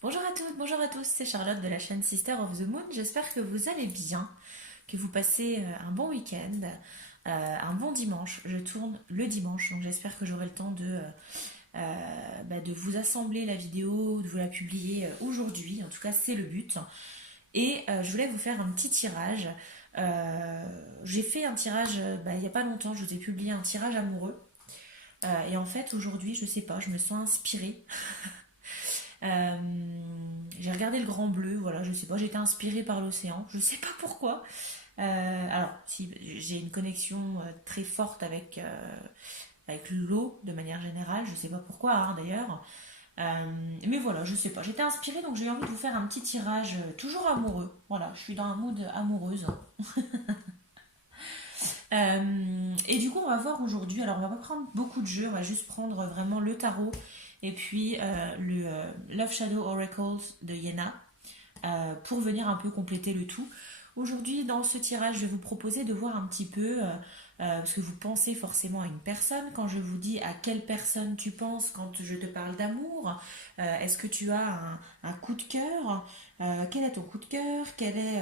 Bonjour à toutes, bonjour à tous, c'est Charlotte de la chaîne Sister of the Moon. J'espère que vous allez bien, que vous passez un bon week-end, un bon dimanche. Je tourne le dimanche, donc j'espère que j'aurai le temps de vous assembler la vidéo, de vous la publier aujourd'hui. En tout cas, c'est le but. Et je voulais vous faire un petit tirage. J'ai fait un tirage il n'y a pas longtemps, je vous ai publié un tirage amoureux. Et en fait, aujourd'hui, je sais pas, je me sens inspirée. Euh, j'ai regardé le grand bleu, voilà, je sais pas, j'ai été inspirée par l'océan, je sais pas pourquoi. Alors, si j'ai une connexion très forte avec l'eau de manière générale, je sais pas pourquoi hein, d'ailleurs. Mais voilà, je sais pas, j'étais inspirée donc j'ai eu envie de vous faire un petit tirage toujours amoureux. Voilà, je suis dans un mood amoureuse. Et du coup, on va voir aujourd'hui. Alors, on va pas prendre beaucoup de jeux, on va juste prendre vraiment le tarot et puis le Love Shadow Oracles de Yena pour venir un peu compléter le tout. Aujourd'hui, dans ce tirage, je vais vous proposer de voir un petit peu, parce que vous pensez forcément à une personne. Quand je vous dis à quelle personne tu penses quand je te parle d'amour, est-ce que tu as un coup de cœur? Quel est ton coup de cœur? Quel est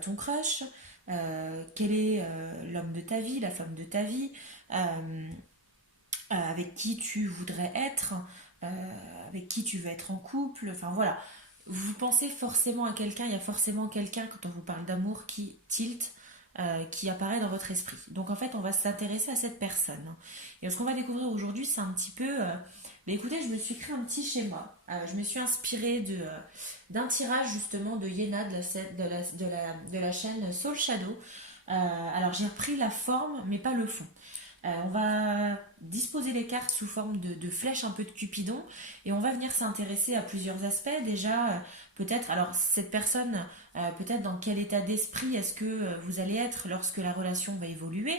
ton crush? Quel est l'homme de ta vie, la femme de ta vie? Avec qui tu voudrais être, avec qui tu veux être en couple, enfin voilà. Vous pensez forcément à quelqu'un, il y a forcément quelqu'un quand on vous parle d'amour qui tilt, qui apparaît dans votre esprit. Donc en fait, on va s'intéresser à cette personne. Et ce qu'on va découvrir aujourd'hui, c'est un petit peu... mais écoutez, je me suis créé un petit schéma. Je me suis inspirée d'un tirage justement de Yena de la chaîne Soul Shadow. Alors j'ai repris la forme, mais pas le fond. On va disposer les cartes sous forme de flèches un peu de Cupidon et on va venir s'intéresser à plusieurs aspects. Déjà, peut-être, alors cette personne, peut-être dans quel état d'esprit est-ce que vous allez être lorsque la relation va évoluer,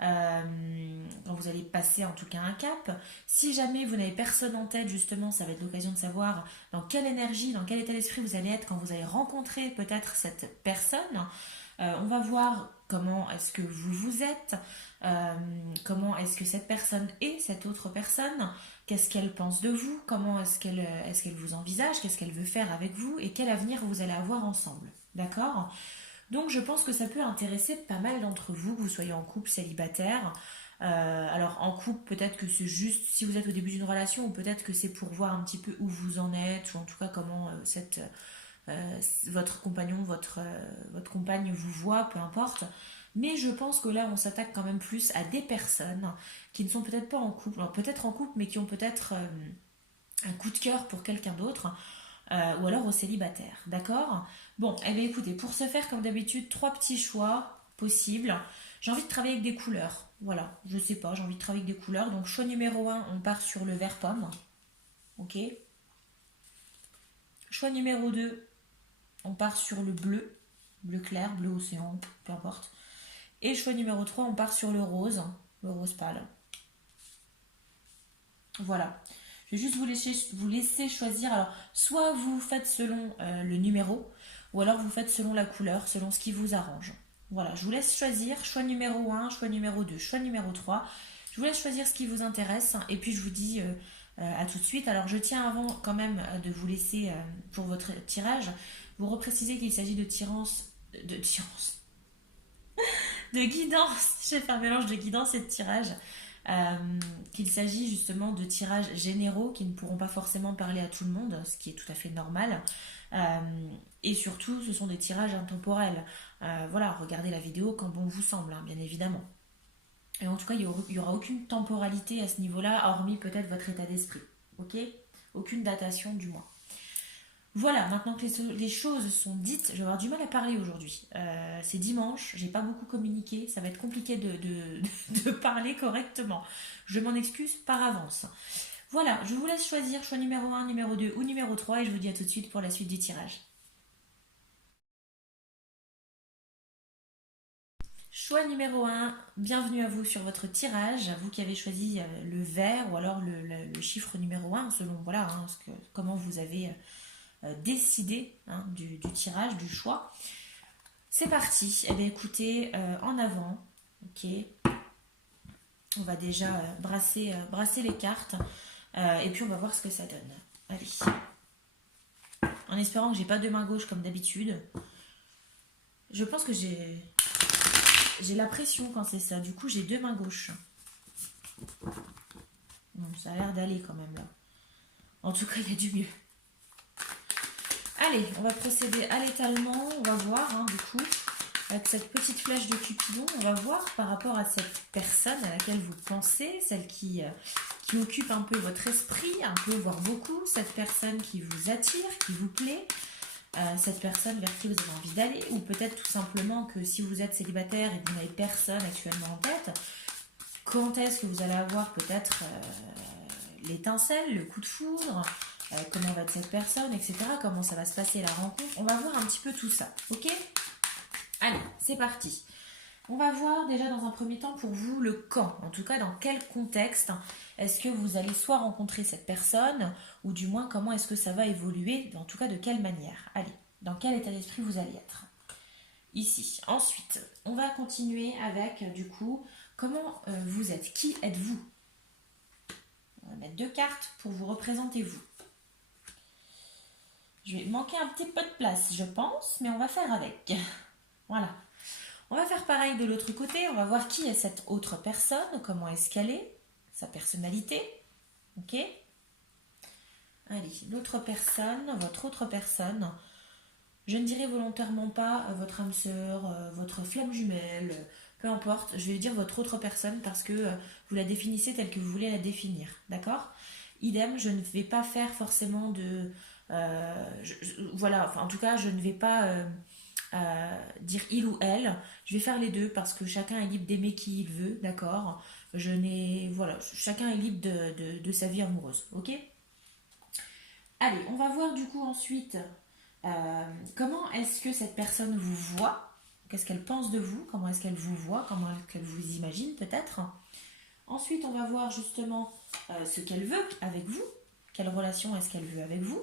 quand vous allez passer en tout cas un cap. Si jamais vous n'avez personne en tête, justement, ça va être l'occasion de savoir dans quelle énergie, dans quel état d'esprit vous allez être quand vous allez rencontrer peut-être cette personne. On va voir comment est-ce que vous vous êtes, euh, comment est-ce que cette personne est cette autre personne, qu'est-ce qu'elle pense de vous, comment est-ce qu'elle vous envisage, qu'est-ce qu'elle veut faire avec vous et quel avenir vous allez avoir ensemble. D'accord? Donc je pense que ça peut intéresser pas mal d'entre vous, que vous soyez en couple, célibataire. Alors en couple, peut-être que c'est juste si vous êtes au début d'une relation, ou peut-être que c'est pour voir un petit peu où vous en êtes, ou en tout cas comment votre compagnon, votre compagne vous voit, peu importe. Mais je pense que là, on s'attaque quand même plus à des personnes qui ne sont peut-être pas en couple, alors peut-être en couple, mais qui ont peut-être un coup de cœur pour quelqu'un d'autre, ou alors aux célibataires. D'accord? Bon, eh bien écoutez, pour ce faire, comme d'habitude, trois petits choix possibles. J'ai envie de travailler avec des couleurs. Voilà, je sais pas, j'ai envie de travailler avec des couleurs. Donc, choix numéro un, on part sur le vert pomme. Ok? Choix numéro 2, on part sur le bleu. Bleu clair, bleu océan, peu importe. Et choix numéro 3, on part sur le rose pâle. Voilà. Je vais juste vous laisser choisir. Alors, soit vous faites selon le numéro, ou alors vous faites selon la couleur, selon ce qui vous arrange. Voilà, je vous laisse choisir choix numéro un, choix numéro 2, choix numéro 3. Je vous laisse choisir ce qui vous intéresse et puis je vous dis à tout de suite. Alors, je tiens avant quand même de vous laisser pour votre tirage, vous repréciser qu'il s'agit de guidance. J'ai fait un mélange de guidance et de tirage. Euh, qu'il s'agit justement de tirages généraux qui ne pourront pas forcément parler à tout le monde, ce qui est tout à fait normal. Euh, et surtout, ce sont des tirages intemporels. Voilà, regardez la vidéo quand bon vous semble, hein, bien évidemment. Et en tout cas, il y aura aucune temporalité à ce niveau-là, hormis peut-être votre état d'esprit. Ok? Aucune datation du moins. Voilà, maintenant que les choses sont dites, je vais avoir du mal à parler aujourd'hui. C'est dimanche, j'ai pas beaucoup communiqué, ça va être compliqué de parler correctement. Je m'en excuse par avance. Voilà, je vous laisse choisir choix numéro un, numéro 2 ou numéro 3 et je vous dis à tout de suite pour la suite du tirage. Choix numéro un, bienvenue à vous sur votre tirage, vous qui avez choisi le vert ou alors le chiffre numéro un selon voilà, hein, comment vous avez décidé hein, du tirage, du choix. C'est parti. Eh bien, écoutez, en avant. Ok. On va déjà brasser les cartes. Et puis, on va voir ce que ça donne. Allez. en espérant que j'ai pas deux mains gauches comme d'habitude. Je pense que j'ai la pression quand c'est ça. Du coup, j'ai deux mains gauches. Bon, ça a l'air d'aller quand même là. En tout cas, il y a du mieux. Allez, on va procéder à l'étalement. On va voir, hein, du coup, avec cette petite flèche de Cupidon, on va voir par rapport à cette personne à laquelle vous pensez, celle qui occupe un peu votre esprit, un peu, voire beaucoup, cette personne qui vous attire, qui vous plaît, cette personne vers qui vous avez envie d'aller, ou peut-être tout simplement que si vous êtes célibataire et que vous n'avez personne actuellement en tête, quand est-ce que vous allez avoir peut-être l'étincelle, le coup de foudre, comment va être cette personne, etc. Comment ça va se passer la rencontre. On va voir un petit peu tout ça, ok? Allez, c'est parti. On va voir déjà dans un premier temps pour vous le quand, en tout cas dans quel contexte est-ce que vous allez soit rencontrer cette personne, ou du moins comment est-ce que ça va évoluer, en tout cas de quelle manière. Allez, dans quel état d'esprit vous allez être. Ici. Ensuite, on va continuer avec du coup, comment vous êtes, qui êtes-vous? On va mettre deux cartes pour vous représenter vous. Je vais manquer un petit peu de place, je pense, mais on va faire avec. Voilà. On va faire pareil de l'autre côté. On va voir qui est cette autre personne, comment est-ce qu'elle est, sa personnalité. Ok? Allez, l'autre personne, votre autre personne. Je ne dirai volontairement pas votre âme sœur, votre flamme jumelle, peu importe. Je vais dire votre autre personne parce que vous la définissez telle que vous voulez la définir. D'accord? Idem, je ne vais pas faire forcément de... voilà, enfin, en tout cas, je ne vais pas dire il ou elle. Je vais faire les deux parce que chacun est libre d'aimer qui il veut, d'accord? Voilà, chacun est libre de sa vie amoureuse, ok? Allez, on va voir du coup ensuite comment est-ce que cette personne vous voit, qu'est-ce qu'elle pense de vous, comment est-ce qu'elle vous voit, comment elle vous imagine peut-être. Ensuite, on va voir justement ce qu'elle veut avec vous, quelle relation est-ce qu'elle veut avec vous.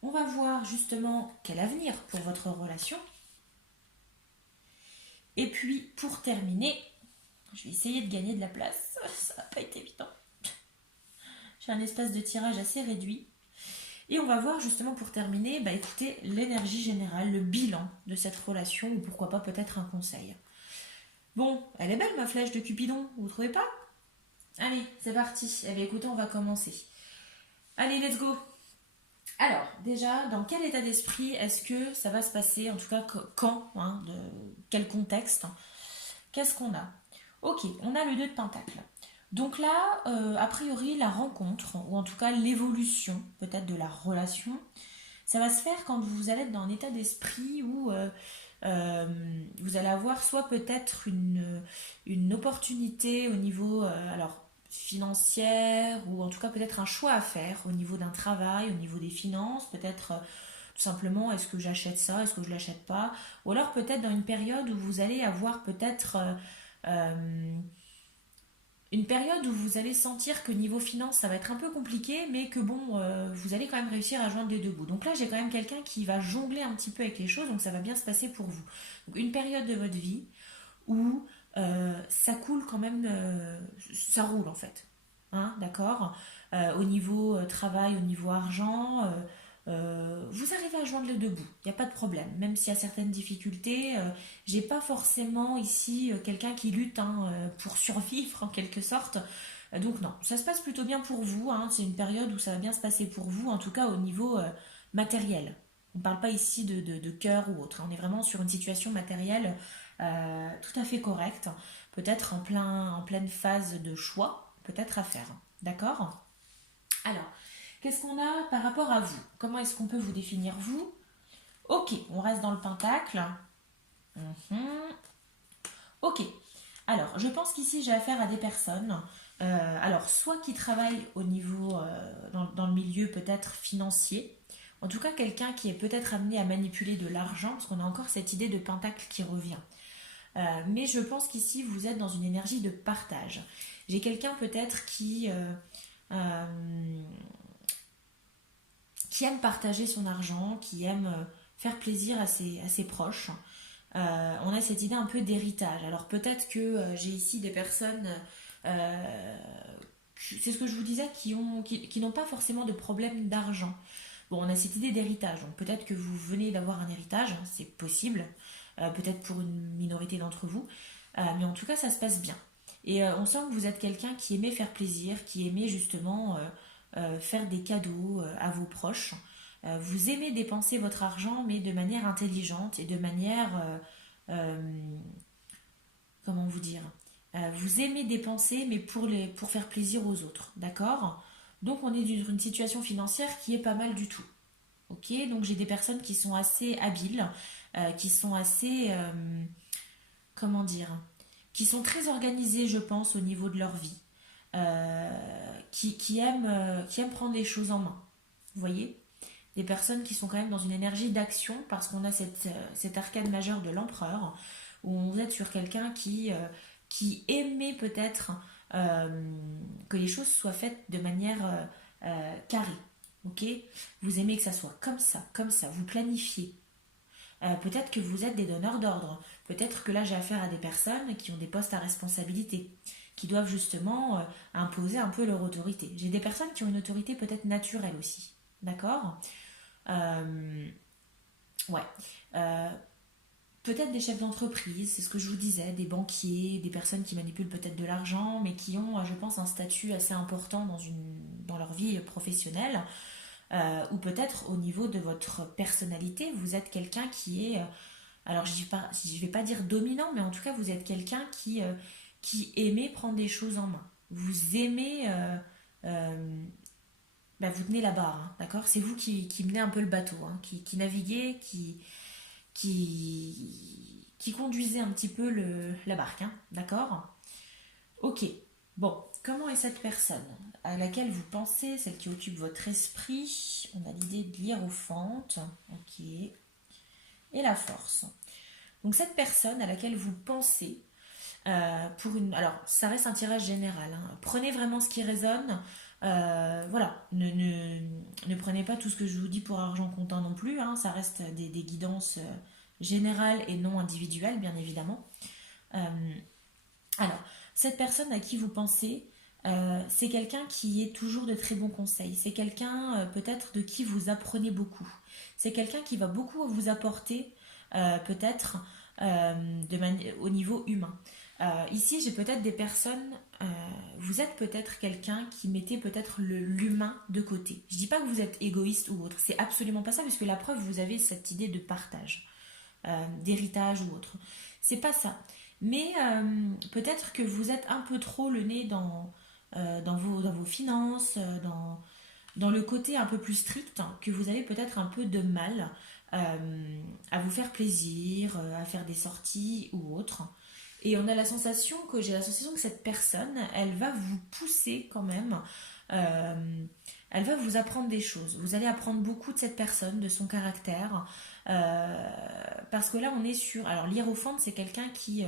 On va voir justement quel avenir pour votre relation. Et puis, pour terminer, je vais essayer de gagner de la place. Ça va pas être évident. J'ai un espace de tirage assez réduit. Et on va voir justement pour terminer, écoutez, l'énergie générale, le bilan de cette relation, ou pourquoi pas peut-être un conseil. Bon, elle est belle ma flèche de Cupidon, vous trouvez pas? Allez, c'est parti. Eh bien écoutez, on va commencer. Allez, let's go. Alors, déjà, dans quel état d'esprit est-ce que ça va se passer? En tout cas, quand, hein, de quel contexte? Qu'est-ce qu'on a? Ok, on a le 2 de Pentacle. Donc là, a priori, la rencontre, ou en tout cas l'évolution peut-être de la relation, ça va se faire quand vous allez être dans un état d'esprit où vous allez avoir soit peut-être une opportunité au niveau alors financière, ou en tout cas peut-être un choix à faire au niveau d'un travail, au niveau des finances, peut-être tout simplement est-ce que j'achète ça, est-ce que je l'achète pas, ou alors peut-être dans une période où vous allez avoir peut-être une période où vous allez sentir que niveau finance ça va être un peu compliqué, mais que bon, vous allez quand même réussir à joindre les deux bouts. Donc là j'ai quand même quelqu'un qui va jongler un petit peu avec les choses, donc ça va bien se passer pour vous. Donc une période de votre vie où ça coule quand même, ça roule en fait. Hein, d'accord. Au niveau travail, au niveau argent, vous arrivez à joindre les deux bouts, il n'y a pas de problème. Même s'il y a certaines difficultés, j'ai pas forcément ici quelqu'un qui lutte hein, pour survivre en quelque sorte. Donc non, ça se passe plutôt bien pour vous. Hein. C'est une période où ça va bien se passer pour vous, en tout cas au niveau matériel. On ne parle pas ici de cœur ou autre. On est vraiment sur une situation matérielle tout à fait correcte. Peut-être en pleine phase de choix, peut-être à faire. D'accord? Alors, qu'est-ce qu'on a par rapport à vous? Comment est-ce qu'on peut vous définir vous? Ok, on reste dans le pentacle. Ok, alors je pense qu'ici j'ai affaire à des personnes, alors soit qui travaillent au niveau, dans le milieu peut-être financier, en tout cas quelqu'un qui est peut-être amené à manipuler de l'argent, parce qu'on a encore cette idée de pentacle qui revient. Mais je pense qu'ici vous êtes dans une énergie de partage. J'ai quelqu'un peut-être euh, qui aime partager son argent, qui aime faire plaisir à ses proches. On a cette idée un peu d'héritage. Alors peut-être que j'ai ici des personnes, c'est ce que je vous disais, qui n'ont pas forcément de problème d'argent. Bon, on a cette idée d'héritage, donc peut-être que vous venez d'avoir un héritage, c'est possible, peut-être pour une minorité d'entre vous, mais en tout cas, ça se passe bien. Et on sent que vous êtes quelqu'un qui aimait faire plaisir, qui aimait justement faire des cadeaux à vos proches. Vous aimez dépenser votre argent, mais de manière intelligente et de manière, comment vous dire, vous aimez dépenser, mais pour faire plaisir aux autres, d'accord? Donc on est dans une situation financière qui est pas mal du tout. Ok, donc j'ai des personnes qui sont assez habiles, qui sont assez, comment dire, qui sont très organisées, je pense, au niveau de leur vie, qui aiment prendre les choses en main. Vous voyez? Des personnes qui sont quand même dans une énergie d'action parce qu'on a cet arcane majeur de l'empereur où vous êtes sur quelqu'un qui aimait peut-être que les choses soient faites de manière carrée. Ok, vous aimez que ça soit comme ça, vous planifiez. Peut-être que vous êtes des donneurs d'ordre. Peut-être que là j'ai affaire à des personnes qui ont des postes à responsabilité, qui doivent justement imposer un peu leur autorité. J'ai des personnes qui ont une autorité peut-être naturelle aussi. D'accord. euh, Ouais. Euh, Peut-être des chefs d'entreprise, c'est ce que je vous disais, des banquiers, des personnes qui manipulent peut-être de l'argent, mais qui ont, je pense, un statut assez important dans leur vie professionnelle. Ou peut-être au niveau de votre personnalité, vous êtes quelqu'un qui est, alors je vais pas dire dominant, mais en tout cas vous êtes quelqu'un qui aimait prendre des choses en main. Vous aimez, bah, vous tenez la barre, hein, d'accord? C'est vous qui menez un peu le bateau, hein, qui naviguez, qui conduisez un petit peu la barque, hein, d'accord? Ok, bon, comment est cette personne à laquelle vous pensez, celle qui occupe votre esprit? On a l'idée de l'hiérophante, ok, et la force. Donc cette personne à laquelle vous pensez, alors ça reste un tirage général, hein. Prenez vraiment ce qui résonne. Voilà, ne prenez pas tout ce que je vous dis pour argent comptant non plus, hein. Ça reste des guidances générales et non individuelles, bien évidemment. Euh, alors, cette personne à qui vous pensez, c'est quelqu'un qui est toujours de très bons conseils. C'est quelqu'un peut-être de qui vous apprenez beaucoup. C'est quelqu'un qui va beaucoup vous apporter peut-être au niveau humain. Ici, j'ai peut-être des personnes, vous êtes peut-être quelqu'un qui mettait peut-être l'humain de côté. Je dis pas que vous êtes égoïste ou autre, c'est absolument pas ça, parce que la preuve, vous avez cette idée de partage, d'héritage ou autre. C'est pas ça. Mais peut-être que vous êtes un peu trop le nez dans vos finances, dans le côté un peu plus strict, hein, que vous avez peut-être un peu de mal à vous faire plaisir, à faire des sorties ou autre. Et j'ai la sensation que cette personne, elle va vous pousser quand même. euh, Elle va vous apprendre des choses. Vous allez apprendre beaucoup de cette personne, de son caractère. Parce que là, on est sur. Alors, l'hiérophante, c'est quelqu'un qui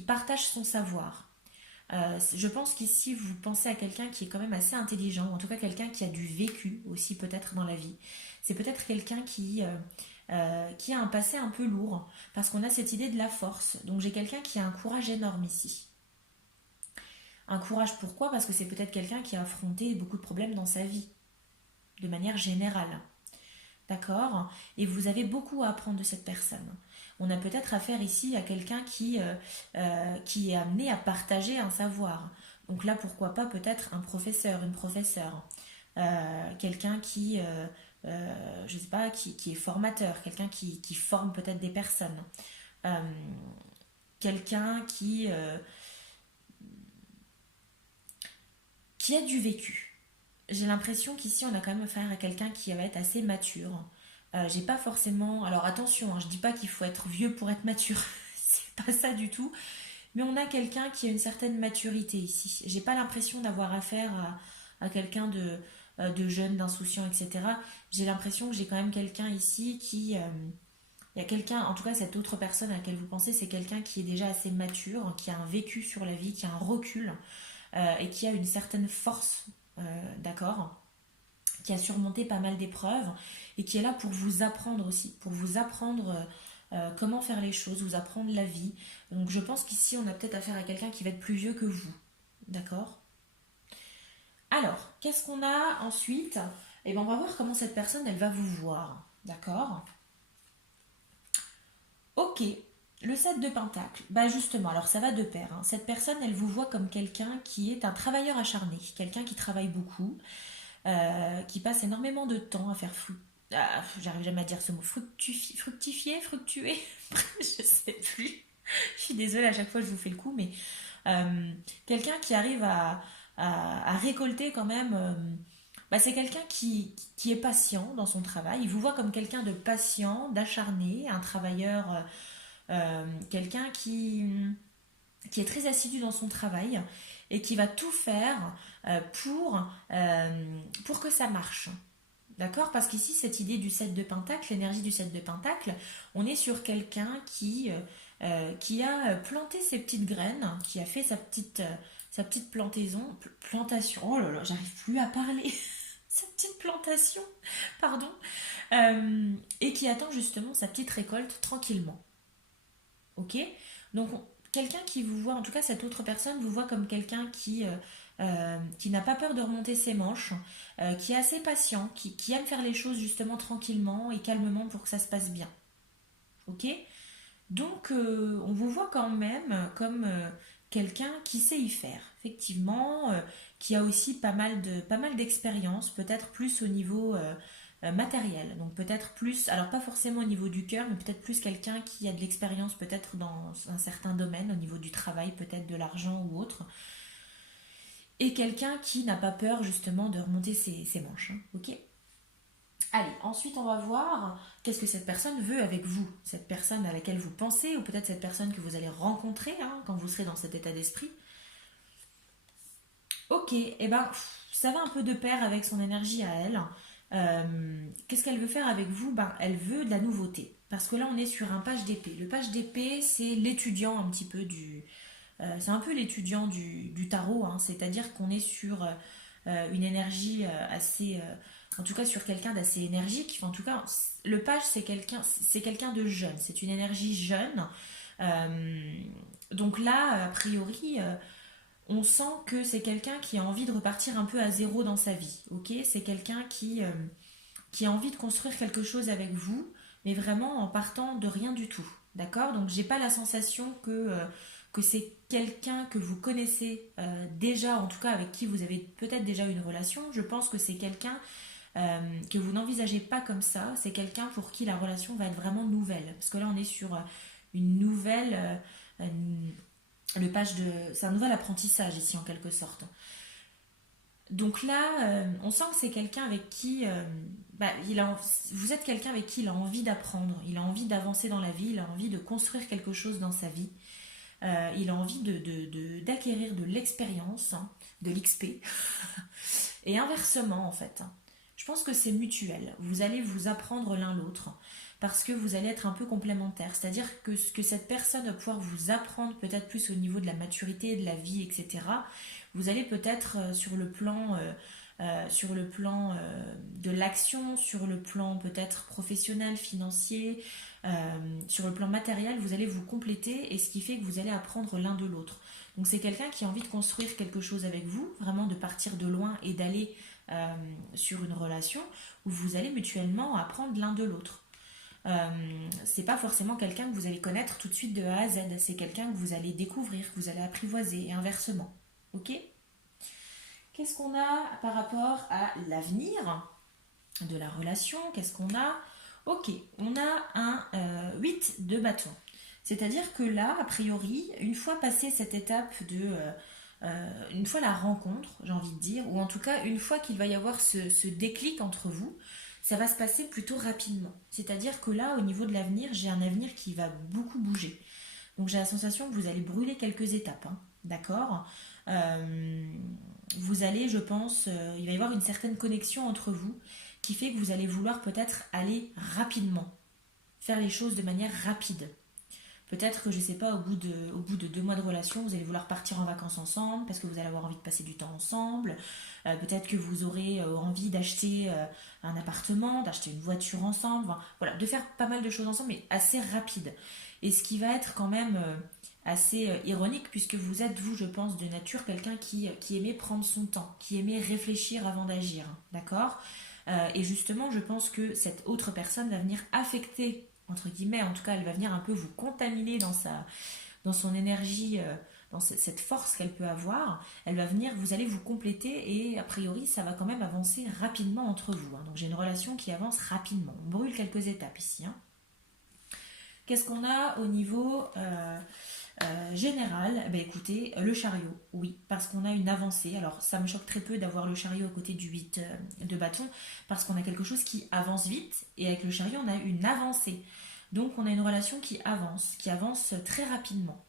partage son savoir. Je pense qu'ici, vous pensez à quelqu'un qui est quand même assez intelligent, ou en tout cas quelqu'un qui a du vécu aussi peut-être dans la vie. C'est peut-être quelqu'un qui a un passé un peu lourd, parce qu'on a cette idée de la force. Donc j'ai quelqu'un qui a un courage énorme ici. Un courage pourquoi? Parce que c'est peut-être quelqu'un qui a affronté beaucoup de problèmes dans sa vie, de manière générale. D'accord? Et vous avez beaucoup à apprendre de cette personne. On a peut-être affaire ici à quelqu'un qui est amené à partager un savoir. Donc là, pourquoi pas peut-être un professeur, une professeure, quelqu'un je sais pas, qui est formateur, quelqu'un qui forme peut-être des personnes, euh, quelqu'un qui a du vécu. J'ai l'impression qu'ici on a quand même affaire à quelqu'un qui va être assez mature. J'ai pas forcément. Alors attention, hein, je dis pas qu'il faut être vieux pour être mature, c'est pas ça du tout. Mais on a quelqu'un qui a une certaine maturité ici. J'ai pas l'impression d'avoir affaire à quelqu'un de jeune, d'insouciant, etc. J'ai l'impression que j'ai quand même quelqu'un ici il y a quelqu'un, en tout cas cette autre personne à laquelle vous pensez, c'est quelqu'un qui est déjà assez mature, qui a un vécu sur la vie, qui a un recul et qui a une certaine force, d'accord, qui a surmonté pas mal d'épreuves et qui est là pour vous apprendre aussi, pour vous apprendre comment faire les choses, vous apprendre la vie. Donc je pense qu'ici on a peut-être affaire à quelqu'un qui va être plus vieux que vous, d'accord. Alors, qu'est-ce qu'on a ensuite? Et bien on va voir comment cette personne, elle va vous voir. D'accord? Ok, le 7 de Pentacle. Bah justement, alors ça va de pair, hein. Cette personne, elle vous voit comme quelqu'un qui est un travailleur acharné, quelqu'un qui travaille beaucoup, qui passe énormément de temps à faire j'arrive jamais à dire ce mot, fructifier, fructuer, je sais plus. Je suis désolée, à chaque fois je vous fais le coup, mais euh, quelqu'un qui arrive à récolter quand même. Bah, c'est quelqu'un qui est patient dans son travail. Il vous voit comme quelqu'un de patient, d'acharné, un travailleur, quelqu'un qui est très assidu dans son travail et qui va tout faire pour que ça marche. D'accord? Parce qu'ici, cette idée du 7 de Pentacle, l'énergie du 7 de Pentacle, on est sur quelqu'un qui a planté ses petites graines, qui a fait sa petite plantation. Oh là là, j'arrive plus à parler. Sa petite plantation, pardon. Et qui attend justement sa petite récolte tranquillement. Ok? Donc, quelqu'un qui vous voit, en tout cas cette autre personne vous voit comme quelqu'un qui n'a pas peur de remonter ses manches, qui est assez patient, qui aime faire les choses justement tranquillement et calmement pour que ça se passe bien. Ok? Donc, on vous voit quand même comme quelqu'un qui sait y faire, effectivement, qui a aussi pas mal d'expérience, peut-être plus au niveau matériel. Donc, peut-être plus, alors pas forcément au niveau du cœur, mais peut-être plus quelqu'un qui a de l'expérience, peut-être dans un certain domaine, au niveau du travail, peut-être de l'argent ou autre. Et quelqu'un qui n'a pas peur, justement, de remonter ses manches. Hein, ok? Allez, ensuite on va voir qu'est-ce que cette personne veut avec vous, cette personne à laquelle vous pensez, ou peut-être cette personne que vous allez rencontrer hein, quand vous serez dans cet état d'esprit. Ok, et ben ça va un peu de pair avec son énergie à elle. Qu'est-ce qu'elle veut faire avec vous? Ben, elle veut de la nouveauté. Parce que là on est sur un page d'épée. Le page d'épée c'est l'étudiant un petit peu c'est un peu l'étudiant du tarot, hein. C'est-à-dire qu'on est sur une énergie assez, en tout cas sur quelqu'un d'assez énergique. Enfin, en tout cas, le page c'est quelqu'un de jeune. C'est une énergie jeune. Euh, donc là, a priori, on sent que c'est quelqu'un qui a envie de repartir un peu à zéro dans sa vie. Ok, c'est quelqu'un qui a envie de construire quelque chose avec vous, mais vraiment en partant de rien du tout. D'accord? Donc j'ai pas la sensation que c'est quelqu'un que vous connaissez déjà, en tout cas avec qui vous avez peut-être déjà une relation. Je pense que c'est quelqu'un que vous n'envisagez pas comme ça. C'est quelqu'un pour qui la relation va être vraiment nouvelle. Parce que là on est sur une nouvelle... le page de... C'est un nouvel apprentissage ici en quelque sorte. Donc là, on sent que c'est quelqu'un avec qui vous êtes quelqu'un avec qui il a envie d'apprendre, il a envie d'avancer dans la vie, il a envie de construire quelque chose dans sa vie, il a envie d'acquérir de l'expérience, hein, de l'XP, et inversement en fait. Je pense que c'est mutuel, vous allez vous apprendre l'un l'autre, parce que vous allez être un peu complémentaires, c'est-à-dire que ce que cette personne va pouvoir vous apprendre peut-être plus au niveau de la maturité, de la vie, etc., vous allez peut-être sur le plan de l'action, sur le plan peut-être professionnel, financier, sur le plan matériel, vous allez vous compléter et ce qui fait que vous allez apprendre l'un de l'autre. Donc c'est quelqu'un qui a envie de construire quelque chose avec vous, vraiment de partir de loin et d'aller sur une relation où vous allez mutuellement apprendre l'un de l'autre. C'est pas forcément quelqu'un que vous allez connaître tout de suite de A à Z, c'est quelqu'un que vous allez découvrir, que vous allez apprivoiser et inversement. Ok? Qu'est-ce qu'on a par rapport à l'avenir de la relation? Qu'est-ce qu'on a? Ok, on a un 8 de bâton. C'est-à-dire que là, a priori, une fois passé cette étape une fois la rencontre, j'ai envie de dire, ou en tout cas une fois qu'il va y avoir ce déclic entre vous, ça va se passer plutôt rapidement. C'est-à-dire que là, au niveau de l'avenir, j'ai un avenir qui va beaucoup bouger. Donc j'ai la sensation que vous allez brûler quelques étapes, hein. D'accord? Euh, Vous allez, je pense, il va y avoir une certaine connexion entre vous qui fait que vous allez vouloir peut-être aller rapidement, faire les choses de manière rapide. Peut-être que, je ne sais pas, au bout de 2 mois de relation, vous allez vouloir partir en vacances ensemble parce que vous allez avoir envie de passer du temps ensemble. Peut-être que vous aurez envie d'acheter un appartement, d'acheter une voiture ensemble. Enfin, voilà, de faire pas mal de choses ensemble, mais assez rapide. Et ce qui va être quand même assez ironique puisque vous êtes, vous, je pense, de nature quelqu'un qui aimait prendre son temps, qui aimait réfléchir avant d'agir. D'accord? Et justement, je pense que cette autre personne va venir affecter, entre guillemets, en tout cas, elle va venir un peu vous contaminer dans son énergie, dans cette force qu'elle peut avoir. Elle va venir, vous allez vous compléter et a priori, ça va quand même avancer rapidement entre vous, hein. Donc j'ai une relation qui avance rapidement. On brûle quelques étapes ici, hein. Qu'est-ce qu'on a au niveau général? Ben écoutez, le chariot, oui, parce qu'on a une avancée. Alors ça me choque très peu d'avoir le chariot à côté du 8 de bâton, parce qu'on a quelque chose qui avance vite, et avec le chariot, on a une avancée. Donc on a une relation qui avance très rapidement.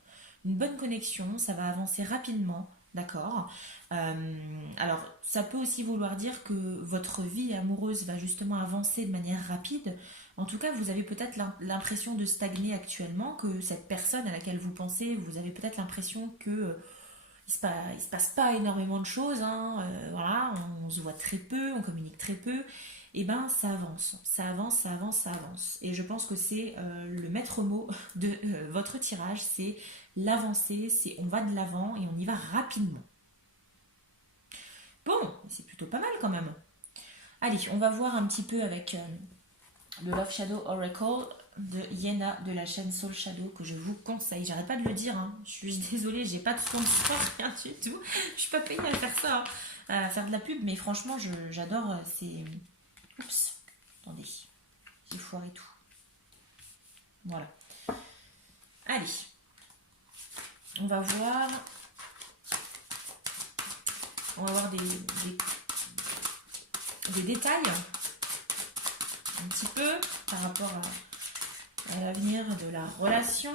Une bonne connexion, ça va avancer rapidement, d'accord. Alors ça peut aussi vouloir dire que votre vie amoureuse va justement avancer de manière rapide. En tout cas, vous avez peut-être l'impression de stagner actuellement, que cette personne à laquelle vous pensez, vous avez peut-être l'impression que il se passe pas énormément de choses, hein, voilà, on se voit très peu, on communique très peu. Et ben ça avance, ça avance, ça avance, ça avance. Et je pense que c'est le maître mot de votre tirage, c'est l'avancée, c'est on va de l'avant et on y va rapidement. Bon, c'est plutôt pas mal quand même. Allez, on va voir un petit peu avec le Love Shadow Oracle de Yena de la chaîne Soul Shadow que je vous conseille. J'arrête pas de le dire, hein. Je suis désolée, j'ai pas de sponsor, rien du tout. Je suis pas payée à faire ça, hein, à faire de la pub, mais franchement, j'adore ces. Oups, attendez, j'ai foiré tout. Voilà. Allez, on va voir. On va voir des détails un petit peu par rapport à l'avenir de la relation.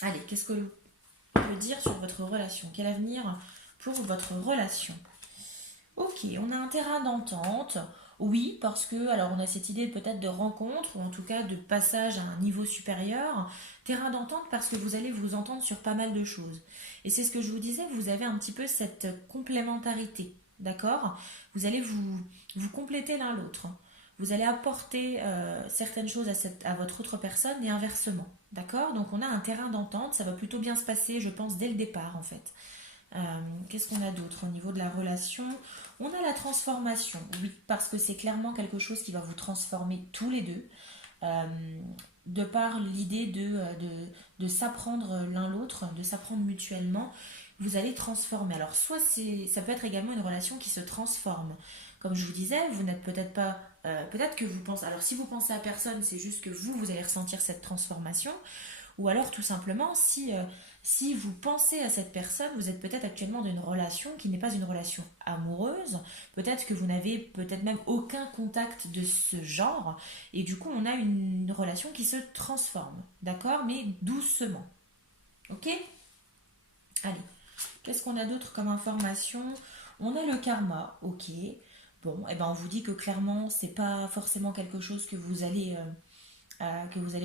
Allez, qu'est-ce que je peux dire sur votre relation? Quel avenir pour votre relation? Ok, on a un terrain d'entente. Oui, parce que, alors on a cette idée peut-être de rencontre, ou en tout cas de passage à un niveau supérieur. Terrain d'entente parce que vous allez vous entendre sur pas mal de choses. Et c'est ce que je vous disais, vous avez un petit peu cette complémentarité, d'accord? Vous allez vous compléter l'un l'autre. Vous allez apporter certaines choses à votre autre personne et inversement, d'accord? Donc on a un terrain d'entente, ça va plutôt bien se passer, je pense, dès le départ en fait. Qu'est-ce qu'on a d'autre au niveau de la relation? On a la transformation, oui, parce que c'est clairement quelque chose qui va vous transformer tous les deux, euh, de par l'idée de s'apprendre l'un l'autre, de s'apprendre mutuellement, vous allez transformer. Alors soit ça peut être également une relation qui se transforme. Comme je vous disais, vous n'êtes peut-être pas... peut-être que vous pensez... Alors si vous pensez à personne, c'est juste que vous allez ressentir cette transformation. Ou alors tout simplement, si vous pensez à cette personne, vous êtes peut-être actuellement dans une relation qui n'est pas une relation amoureuse, peut-être que vous n'avez peut-être même aucun contact de ce genre, et du coup on a une relation qui se transforme, d'accord? Mais doucement, ok? Allez, qu'est-ce qu'on a d'autre comme information? On a le karma, ok. Bon, et ben on vous dit que clairement c'est pas forcément quelque chose que vous allez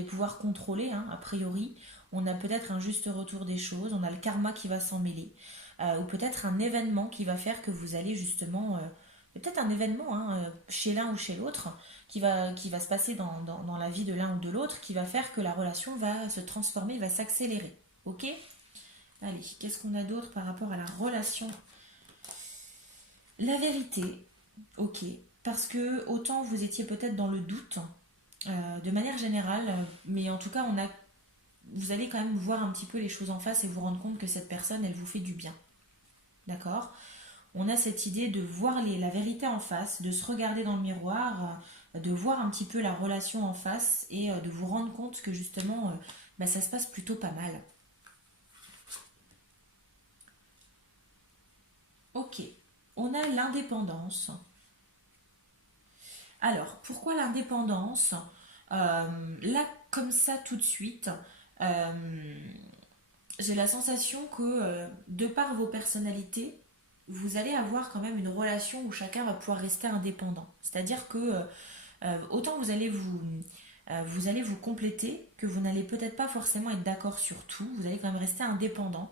pouvoir contrôler, hein, a priori. On a peut-être un juste retour des choses, on a le karma qui va s'en mêler, ou peut-être un événement qui va faire que vous allez justement, peut-être un événement, hein, chez l'un ou chez l'autre, qui va se passer dans la vie de l'un ou de l'autre, qui va faire que la relation va se transformer, va s'accélérer. Ok? Allez, qu'est-ce qu'on a d'autre par rapport à la relation? La vérité, ok. Parce que autant vous étiez peut-être dans le doute, de manière générale, mais en tout cas, vous allez quand même voir un petit peu les choses en face et vous rendre compte que cette personne, elle vous fait du bien. D'accord? On a cette idée de voir la vérité en face, de se regarder dans le miroir, de voir un petit peu la relation en face et de vous rendre compte que justement, bah, ça se passe plutôt pas mal. Ok, on a l'indépendance. Alors, pourquoi l'indépendance? Là, comme ça, tout de suite, euh, j'ai la sensation que, de par vos personnalités, vous allez avoir quand même une relation où chacun va pouvoir rester indépendant. C'est-à-dire que autant vous allez vous compléter, que vous n'allez peut-être pas forcément être d'accord sur tout, vous allez quand même rester indépendant,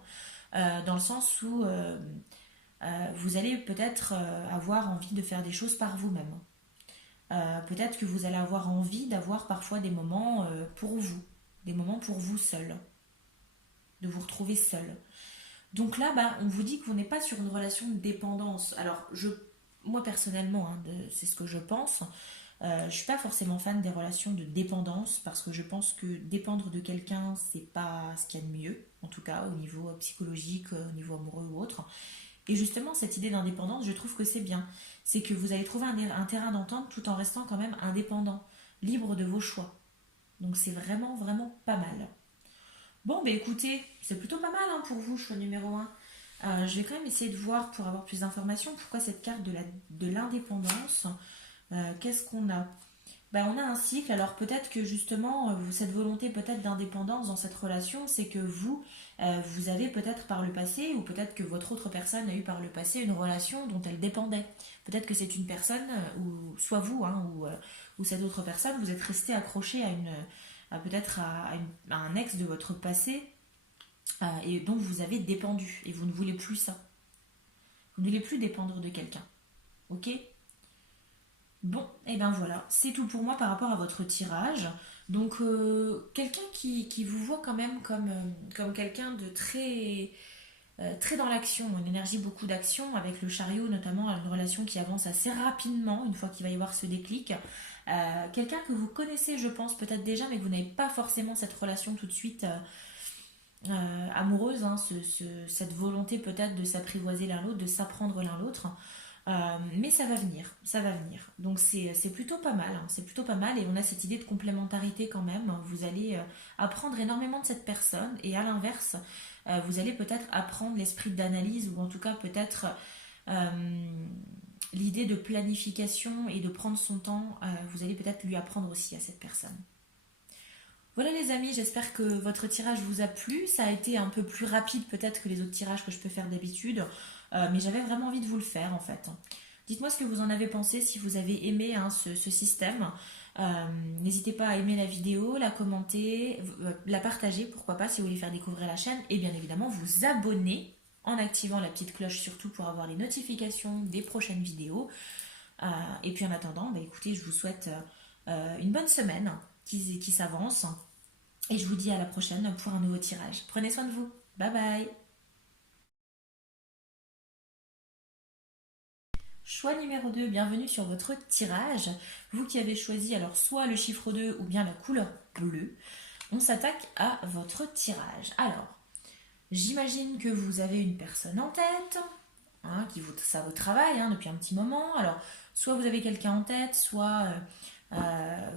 dans le sens où vous allez peut-être avoir envie de faire des choses par vous-même. Peut-être que vous allez avoir envie d'avoir parfois des moments pour vous seul, de vous retrouver seul. Donc là, bah, on vous dit que vous n'êtes pas sur une relation de dépendance. Alors, moi personnellement, hein, c'est ce que je pense. Je suis pas forcément fan des relations de dépendance parce que je pense que dépendre de quelqu'un, c'est pas ce qu'il y a de mieux, en tout cas au niveau psychologique, au niveau amoureux ou autre. Et justement, cette idée d'indépendance, je trouve que c'est bien. C'est que vous allez trouver un terrain d'entente tout en restant quand même indépendant, libre de vos choix. Donc c'est vraiment, vraiment pas mal. Bon, bah écoutez, c'est plutôt pas mal hein, pour vous, choix numéro un. Je vais quand même essayer de voir pour avoir plus d'informations pourquoi cette carte de l'indépendance. Qu'est-ce qu'on a? Ben, on a un cycle, alors peut-être que justement, cette volonté peut-être d'indépendance dans cette relation, c'est que vous avez peut-être par le passé, ou peut-être que votre autre personne a eu par le passé une relation dont elle dépendait. Peut-être que c'est une personne, ou soit vous, hein, ou cette autre personne, vous êtes resté accroché peut-être à un ex de votre passé, et dont vous avez dépendu, et vous ne voulez plus ça. Vous ne voulez plus dépendre de quelqu'un. Ok? Bon, et ben voilà, c'est tout pour moi par rapport à votre tirage. Donc, quelqu'un qui vous voit quand même comme quelqu'un de très dans l'action, une énergie beaucoup d'action, avec le chariot notamment, une relation qui avance assez rapidement une fois qu'il va y avoir ce déclic. Quelqu'un que vous connaissez, je pense, peut-être déjà, mais que vous n'avez pas forcément cette relation tout de suite amoureuse, hein, cette volonté peut-être de s'apprivoiser l'un l'autre, de s'apprendre l'un l'autre. Mais ça va venir, ça va venir. Donc c'est plutôt pas mal, hein, c'est plutôt pas mal et on a cette idée de complémentarité quand même. Vous allez apprendre énormément de cette personne et à l'inverse, vous allez peut-être apprendre l'esprit d'analyse ou en tout cas peut-être euh, l'idée de planification et de prendre son temps. Vous allez peut-être lui apprendre aussi à cette personne. Voilà les amis, j'espère que votre tirage vous a plu. Ça a été un peu plus rapide peut-être que les autres tirages que je peux faire d'habitude, mais j'avais vraiment envie de vous le faire en fait. Dites-moi ce que vous en avez pensé, si vous avez aimé hein, ce système. N'hésitez pas à aimer la vidéo, la commenter, la partager, pourquoi pas si vous voulez faire découvrir la chaîne, et bien évidemment vous abonner en activant la petite cloche surtout pour avoir les notifications des prochaines vidéos. Et puis en attendant, bah, écoutez, je vous souhaite une bonne semaine qui s'avance. Et je vous dis à la prochaine pour un nouveau tirage. Prenez soin de vous. Bye bye. Choix numéro 2, bienvenue sur votre tirage. Vous qui avez choisi alors soit le chiffre 2 ou bien la couleur bleue, on s'attaque à votre tirage. Alors, j'imagine que vous avez une personne en tête, hein, ça vous travaille hein, depuis un petit moment. Alors, soit vous avez quelqu'un en tête, soit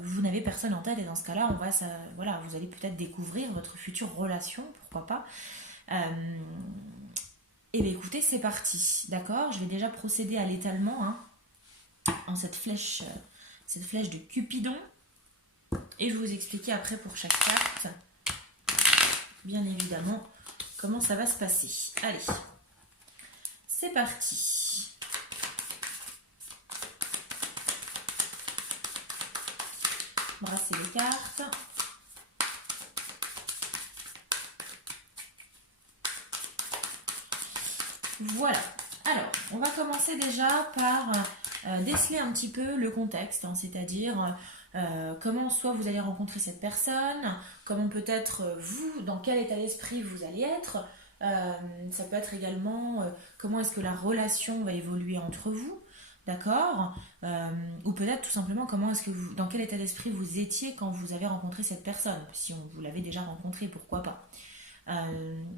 vous n'avez personne en tête et dans ce cas-là, voilà, vous allez peut-être découvrir votre future relation, pourquoi pas. Euh, et bien écoutez, c'est parti, d'accord. Je vais déjà procéder à l'étalement hein, en cette flèche de Cupidon et je vais vous expliquer après pour chaque carte, bien évidemment, comment ça va se passer. Allez, c'est parti. Brasser les cartes. Voilà. Alors, on va commencer déjà par déceler un petit peu le contexte, hein, c'est-à-dire comment soit vous allez rencontrer cette personne, comment peut-être vous, dans quel état d'esprit vous allez être. Ça peut être également comment est-ce que la relation va évoluer entre vous, d'accord. Ou peut-être tout simplement comment est-ce que dans quel état d'esprit vous étiez quand vous avez rencontré cette personne. Si vous l'avez déjà rencontré, pourquoi pas.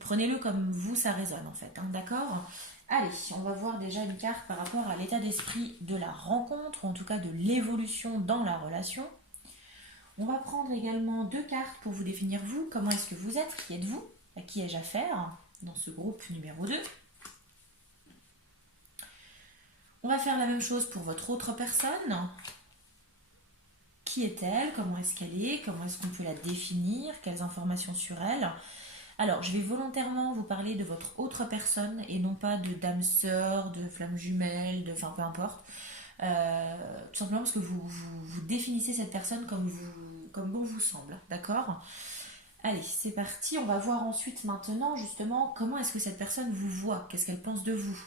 Prenez-le comme vous, ça résonne en fait, hein, d'accord. Allez, on va voir déjà une carte par rapport à l'état d'esprit de la rencontre, ou en tout cas de l'évolution dans la relation. On va prendre également deux cartes pour vous définir vous, comment est-ce que vous êtes, qui êtes-vous, à qui ai-je affaire dans ce groupe numéro 2. On va faire la même chose pour votre autre personne. Qui est-elle? Comment est-ce qu'elle est? Comment est-ce qu'on peut la définir? Quelles informations sur elle? Alors, je vais volontairement vous parler de votre autre personne et non pas de dame sœur, de flamme jumelle, enfin peu importe. Tout simplement parce que vous définissez cette personne comme bon vous semble, d'accord? Allez, c'est parti. On va voir ensuite maintenant justement comment est-ce que cette personne vous voit, qu'est-ce qu'elle pense de vous.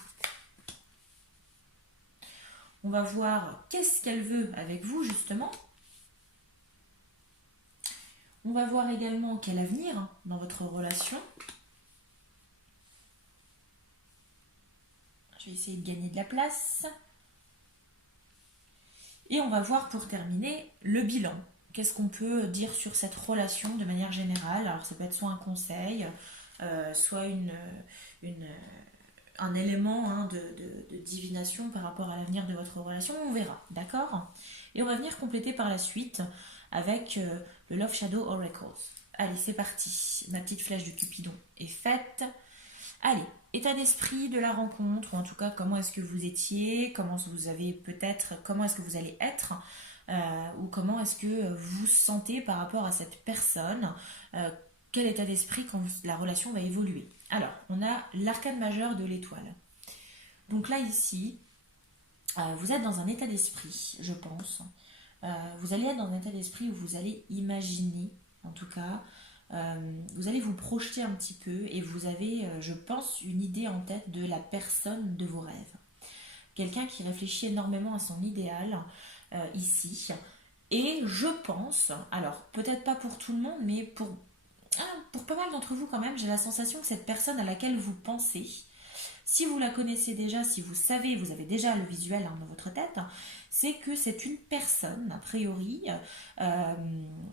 On va voir qu'est-ce qu'elle veut avec vous justement. On va voir également quel avenir hein, dans votre relation. Je vais essayer de gagner de la place. Et on va voir pour terminer le bilan. Qu'est-ce qu'on peut dire sur cette relation de manière générale? Alors ça peut être soit un conseil, soit une, un élément hein, de divination par rapport à l'avenir de votre relation, on verra, d'accord? Et on va venir compléter par la suite avec le Love Shadow Oracles. Allez, c'est parti. Ma petite flèche de Cupidon est faite. Allez, état d'esprit de la rencontre, ou en tout cas comment est-ce que vous étiez, comment vous avez peut-être, comment est-ce que vous allez être, ou comment est-ce que vous vous sentez par rapport à cette personne, euh, quel état d'esprit quand la relation va évoluer. Alors, on a l'arcane majeur de l'étoile. Donc là, ici, vous êtes dans un état d'esprit, je pense. Vous allez être dans un état d'esprit où vous allez imaginer, en tout cas, vous allez vous projeter un petit peu et vous avez, je pense, une idée en tête de la personne de vos rêves. Quelqu'un qui réfléchit énormément à son idéal ici. Et je pense, alors peut-être pas pour tout le monde, mais pour pas mal d'entre vous quand même, j'ai la sensation que cette personne à laquelle vous pensez, si vous la connaissez déjà, si vous savez, vous avez déjà le visuel hein, dans votre tête, c'est que c'est une personne, a priori, euh,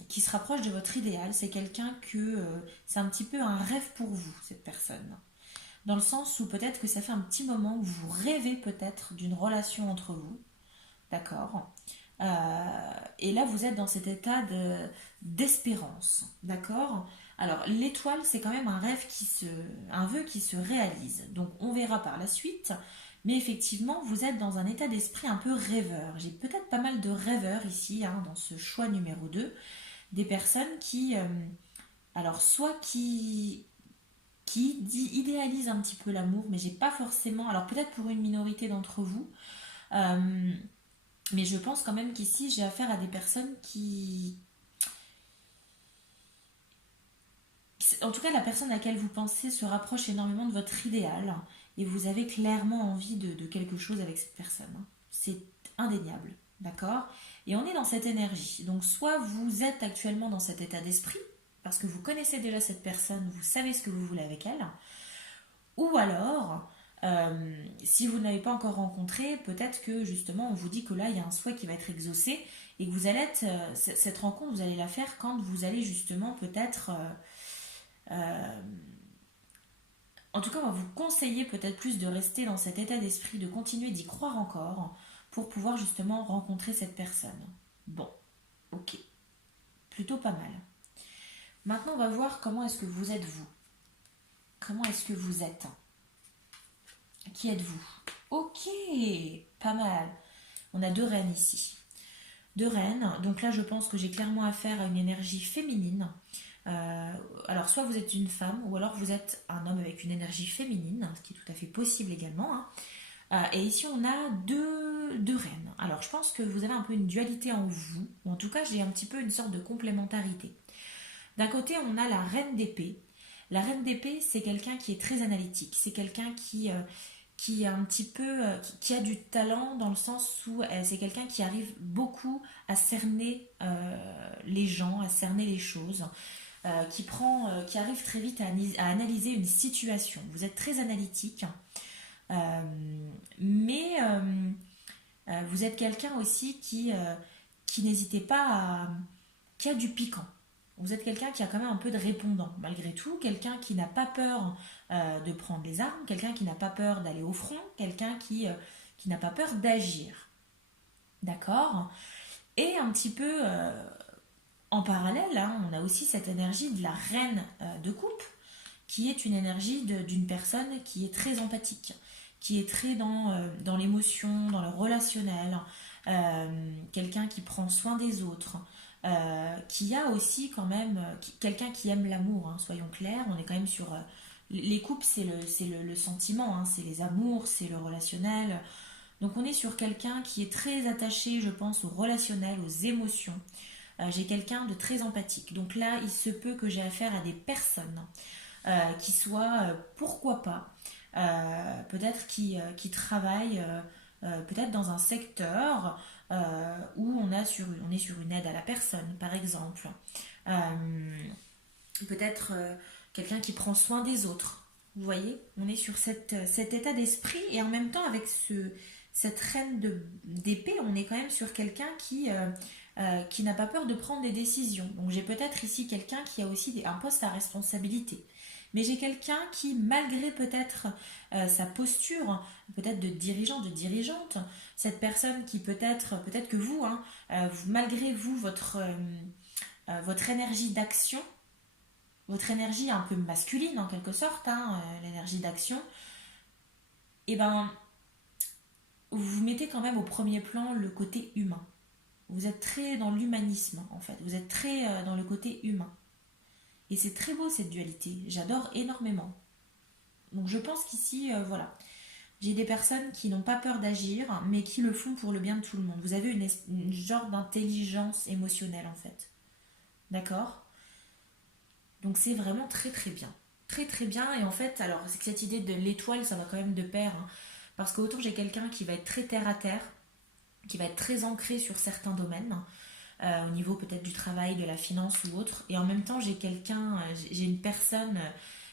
qui se rapproche de votre idéal. C'est quelqu'un que c'est un petit peu un rêve pour vous, cette personne. Dans le sens où peut-être que ça fait un petit moment que vous rêvez peut-être d'une relation entre vous, d'accord. Et là, vous êtes dans cet état d'espérance, d'accord. Alors, l'étoile, c'est quand même un vœu qui se réalise. Donc, on verra par la suite. Mais effectivement, vous êtes dans un état d'esprit un peu rêveur. J'ai peut-être pas mal de rêveurs ici, hein, dans ce choix numéro 2. Des personnes qui, alors, soit qui idéalisent un petit peu l'amour, mais j'ai pas forcément. Alors, peut-être pour une minorité d'entre vous. euh, mais je pense quand même qu'ici, j'ai affaire à des personnes en tout cas, la personne à laquelle vous pensez se rapproche énormément de votre idéal et vous avez clairement envie de quelque chose avec cette personne. C'est indéniable, d'accord. Et on est dans cette énergie. Donc, soit vous êtes actuellement dans cet état d'esprit, parce que vous connaissez déjà cette personne, vous savez ce que vous voulez avec elle, ou alors, si vous ne l'avez pas encore rencontré, peut-être que justement on vous dit que là il y a un souhait qui va être exaucé et que vous allez être, cette rencontre vous allez la faire quand vous allez justement peut-être, euh, en tout cas on va vous conseiller peut-être plus de rester dans cet état d'esprit, de continuer d'y croire encore pour pouvoir justement rencontrer cette personne. Bon, ok, plutôt pas mal. Maintenant on va voir comment est-ce que vous êtes vous. Comment est-ce que vous êtes? Qui êtes-vous? Ok, pas mal. On a deux reines ici. Deux reines, donc là je pense que j'ai clairement affaire à une énergie féminine. Euh, alors soit vous êtes une femme ou alors vous êtes un homme avec une énergie féminine, ce qui est tout à fait possible également. Hein. Et ici on a deux reines. Alors je pense que vous avez un peu une dualité en vous, ou en tout cas j'ai un petit peu une sorte de complémentarité. D'un côté on a la reine d'épée. La reine d'épée c'est quelqu'un qui est très analytique, c'est quelqu'un qui a un petit peu, qui a du talent dans le sens où c'est quelqu'un qui arrive beaucoup à cerner les gens, à cerner les choses, qui arrive très vite à analyser une situation. Vous êtes très analytique, euh, mais vous êtes quelqu'un aussi qui n'hésitait pas qui a du piquant. Vous êtes quelqu'un qui a quand même un peu de répondant, malgré tout, quelqu'un qui n'a pas peur de prendre les armes, quelqu'un qui n'a pas peur d'aller au front, quelqu'un qui n'a pas peur d'agir. D'accord. Et un petit peu en parallèle, hein, on a aussi cette énergie de la reine de coupe, qui est une énergie d'une personne qui est très empathique, qui est très dans l'émotion, dans le relationnel, quelqu'un qui prend soin des autres, qui a aussi quand même quelqu'un qui aime l'amour, hein, soyons clairs, on est quand même sur... les couples, c'est le sentiment, hein, c'est les amours, c'est le relationnel. Donc on est sur quelqu'un qui est très attaché, je pense, au relationnel, aux émotions. J'ai quelqu'un de très empathique. Donc là, il se peut que j'ai affaire à des personnes qui soient, pourquoi pas, peut-être qui travaillent peut-être dans un secteur où on est sur une aide à la personne, par exemple. Peut-être quelqu'un qui prend soin des autres. Vous voyez, on est sur cet état d'esprit et en même temps avec cette reine d'épée, on est quand même sur quelqu'un qui n'a pas peur de prendre des décisions. Donc j'ai peut-être ici quelqu'un qui a aussi un poste à responsabilité. Mais j'ai quelqu'un qui, malgré peut-être sa posture, peut-être de dirigeant, de dirigeante, cette personne qui peut-être que vous, hein, malgré vous, votre énergie d'action, votre énergie un peu masculine en quelque sorte, hein, l'énergie d'action, et ben vous mettez quand même au premier plan le côté humain. Vous êtes très dans l'humanisme en fait, vous êtes très dans le côté humain. Et c'est très beau cette dualité, j'adore énormément. Donc je pense qu'ici, voilà, j'ai des personnes qui n'ont pas peur d'agir, mais qui le font pour le bien de tout le monde. Vous avez une genre d'intelligence émotionnelle en fait. D'accord. Donc c'est vraiment très très bien. Très très bien. Et en fait, alors c'est que cette idée de l'étoile, ça va quand même de pair, hein. Parce qu'autant j'ai quelqu'un qui va être très terre à terre, qui va être très ancré sur certains domaines, au niveau peut-être du travail, de la finance ou autre. Et en même temps, j'ai une personne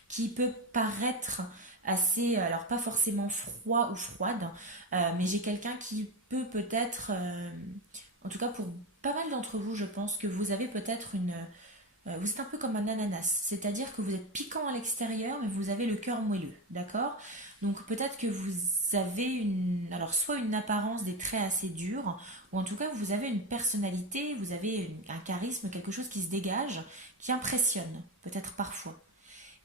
qui peut paraître assez, alors pas forcément froid ou froide, mais j'ai quelqu'un qui peut peut-être, en tout cas pour pas mal d'entre vous, je pense que vous avez peut-être vous êtes un peu comme un ananas, c'est-à-dire que vous êtes piquant à l'extérieur, mais vous avez le cœur moelleux, d'accord. Donc peut-être que vous avez alors soit une apparence des traits assez durs, ou en tout cas vous avez une personnalité, vous avez un charisme, quelque chose qui se dégage, qui impressionne, peut-être parfois.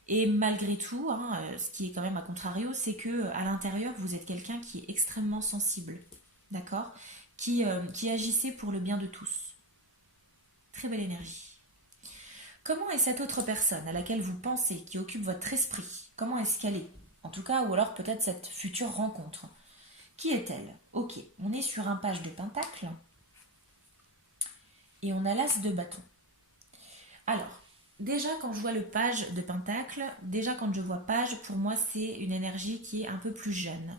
Et malgré tout, hein, ce qui est quand même à contrario, c'est que à l'intérieur vous êtes quelqu'un qui est extrêmement sensible, d'accord, qui agissait pour le bien de tous. Très belle énergie. Comment est cette autre personne à laquelle vous pensez, qui occupe votre esprit? Comment est-ce qu'elle est? En tout cas, ou alors peut-être cette future rencontre. Qui est-elle? Ok, on est sur un page de pentacle et on a l'as de bâton. Alors, déjà quand je vois le page de pentacle, déjà quand je vois page, pour moi c'est une énergie qui est un peu plus jeune.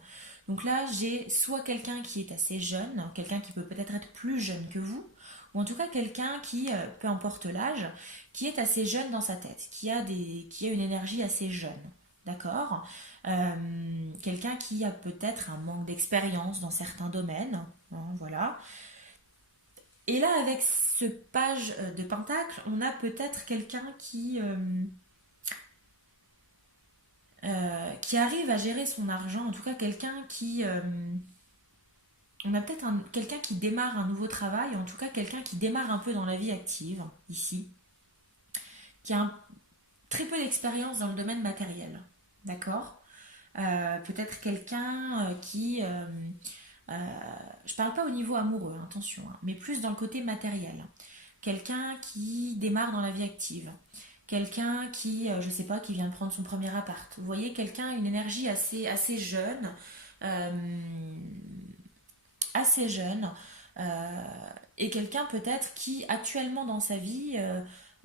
Donc là, j'ai soit quelqu'un qui est assez jeune, quelqu'un qui peut peut-être être plus jeune que vous, ou en tout cas quelqu'un qui, peu importe l'âge, qui est assez jeune dans sa tête, qui a une énergie assez jeune. D'accord. Quelqu'un qui a peut-être un manque d'expérience dans certains domaines, hein, voilà. Et là, avec ce page de pentacle, on a peut-être quelqu'un qui arrive à gérer son argent, en tout cas quelqu'un on a peut-être quelqu'un qui démarre un nouveau travail, en tout cas quelqu'un qui démarre un peu dans la vie active, ici, qui a très peu d'expérience dans le domaine matériel, d'accord. Peut-être quelqu'un je parle pas au niveau amoureux, hein, attention, hein, mais plus dans le côté matériel. Quelqu'un qui démarre dans la vie active. Quelqu'un qui, je sais pas, qui vient de prendre son premier appart. Vous voyez, quelqu'un, une énergie assez jeune, euh, assez jeune, et quelqu'un peut-être qui actuellement dans sa vie,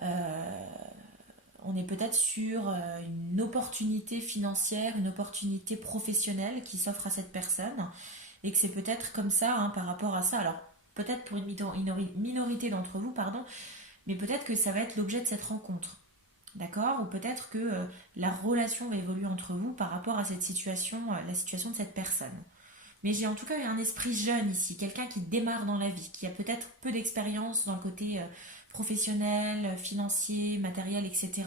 euh, on est peut-être sur une opportunité financière, une opportunité professionnelle qui s'offre à cette personne, et que c'est peut-être comme ça, hein, par rapport à ça. Alors peut-être pour une minorité d'entre vous, pardon, mais peut-être que ça va être l'objet de cette rencontre. D'accord. Ou peut-être que la relation va évoluer entre vous par rapport à cette situation, la situation de cette personne. Mais j'ai en tout cas un esprit jeune ici, quelqu'un qui démarre dans la vie, qui a peut-être peu d'expérience dans le côté professionnel, financier, matériel, etc.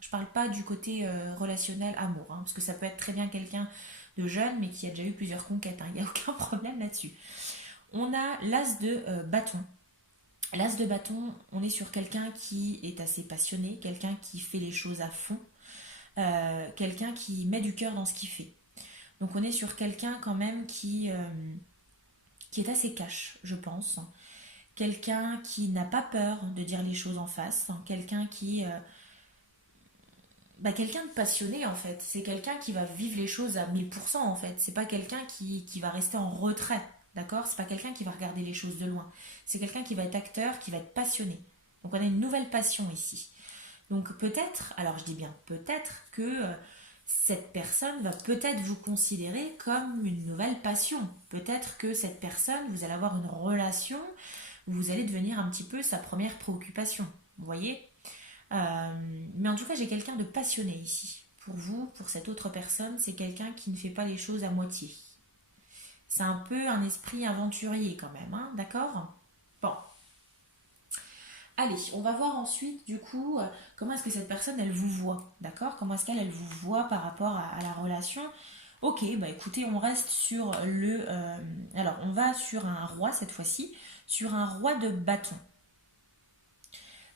Je parle pas du côté relationnel, amour, hein, parce que ça peut être très bien quelqu'un de jeune, mais qui a déjà eu plusieurs conquêtes, hein, il n'y a aucun problème là-dessus. On a l'as de bâton. L'as de bâton, on est sur quelqu'un qui est assez passionné, quelqu'un qui fait les choses à fond, quelqu'un qui met du cœur dans ce qu'il fait. Donc on est sur quelqu'un quand même qui est assez cash, je pense. Quelqu'un qui n'a pas peur de dire les choses en face. Quelqu'un quelqu'un de passionné en fait. C'est quelqu'un qui va vivre les choses à 1000% en fait. C'est pas quelqu'un qui va rester en retrait. D'accord. C'est pas quelqu'un qui va regarder les choses de loin. C'est quelqu'un qui va être acteur, qui va être passionné. Donc on a une nouvelle passion ici. Donc peut-être, alors je dis bien peut-être que cette personne va peut-être vous considérer comme une nouvelle passion. Peut-être que cette personne, vous allez avoir une relation où vous allez devenir un petit peu sa première préoccupation. Vous voyez. Mais en tout cas, j'ai quelqu'un de passionné ici. Pour vous, pour cette autre personne, c'est quelqu'un qui ne fait pas les choses à moitié. C'est un peu un esprit aventurier quand même, hein, d'accord? Bon, allez, on va voir ensuite du coup comment est-ce que cette personne elle vous voit, d'accord? Comment est-ce qu'elle elle vous voit par rapport à la relation? Ok, bah écoutez, on reste sur alors on va sur un roi cette fois-ci, sur un roi de bâton.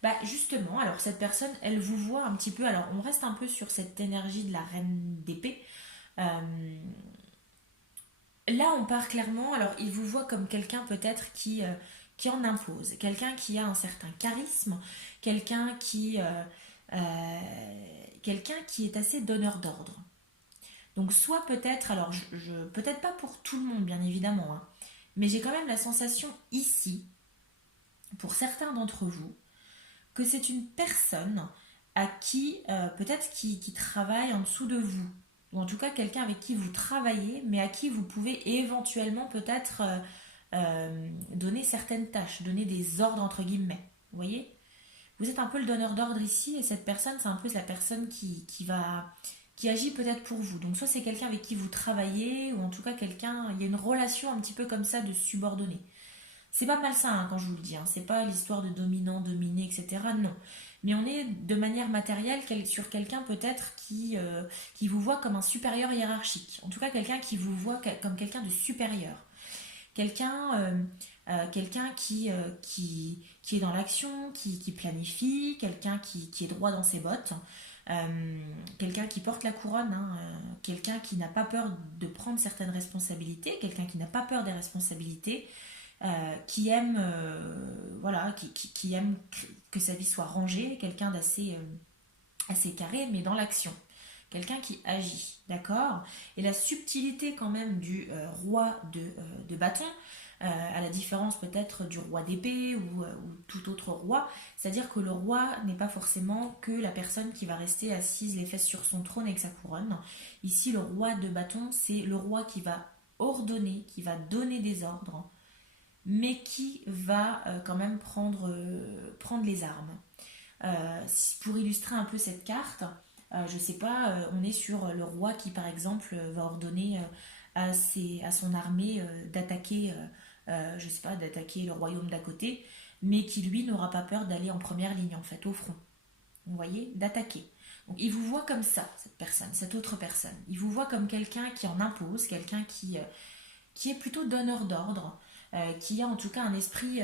Bah justement, alors cette personne, elle vous voit un petit peu, alors on reste un peu sur cette énergie de la reine d'épée. Euh, Là, on part clairement, alors il vous voit comme quelqu'un peut-être qui en impose, quelqu'un qui a un certain charisme, quelqu'un quelqu'un qui est assez donneur d'ordre. Donc soit peut-être, alors peut-être pas pour tout le monde bien évidemment, hein, mais j'ai quand même la sensation ici, pour certains d'entre vous, que c'est une personne à qui, peut-être qui travaille en dessous de vous, ou en tout cas quelqu'un avec qui vous travaillez, mais à qui vous pouvez éventuellement peut-être donner certaines tâches, donner des ordres entre guillemets. Vous voyez? Vous êtes un peu le donneur d'ordre ici, et cette personne, c'est un peu la personne qui agit peut-être pour vous. Donc soit c'est quelqu'un avec qui vous travaillez, ou en tout cas quelqu'un, il y a une relation un petit peu comme ça de subordonné. C'est pas malsain hein, quand je vous le dis, hein. C'est pas l'histoire de dominant, dominé, etc. Non. Mais on est de manière matérielle sur quelqu'un peut-être qui vous voit comme un supérieur hiérarchique. En tout cas, quelqu'un qui vous voit comme quelqu'un de supérieur. Quelqu'un qui est dans l'action, qui planifie, quelqu'un qui est droit dans ses bottes, quelqu'un qui porte la couronne, hein, quelqu'un qui n'a pas peur de prendre certaines responsabilités, quelqu'un qui n'a pas peur des responsabilités, qui aime, voilà, qui aime que sa vie soit rangée, quelqu'un d'assez assez carré, mais dans l'action. Quelqu'un qui agit, d'accord? Et la subtilité quand même du roi de bâton, à la différence peut-être du roi d'épée ou tout autre roi, c'est-à-dire que le roi n'est pas forcément que la personne qui va rester assise les fesses sur son trône avec sa couronne. Ici, le roi de bâton, c'est le roi qui va ordonner, qui va donner des ordres, mais qui va quand même prendre les armes. Pour illustrer un peu cette carte, je sais pas, on est sur le roi qui par exemple va ordonner à son armée d'attaquer, je sais pas, d'attaquer le royaume d'à côté, mais qui lui n'aura pas peur d'aller en première ligne en fait, au front. Vous voyez, d'attaquer. Donc il vous voit comme ça, cette personne, cette autre personne. Il vous voit comme quelqu'un qui en impose, quelqu'un qui est plutôt donneur d'ordre, qui a en tout cas un esprit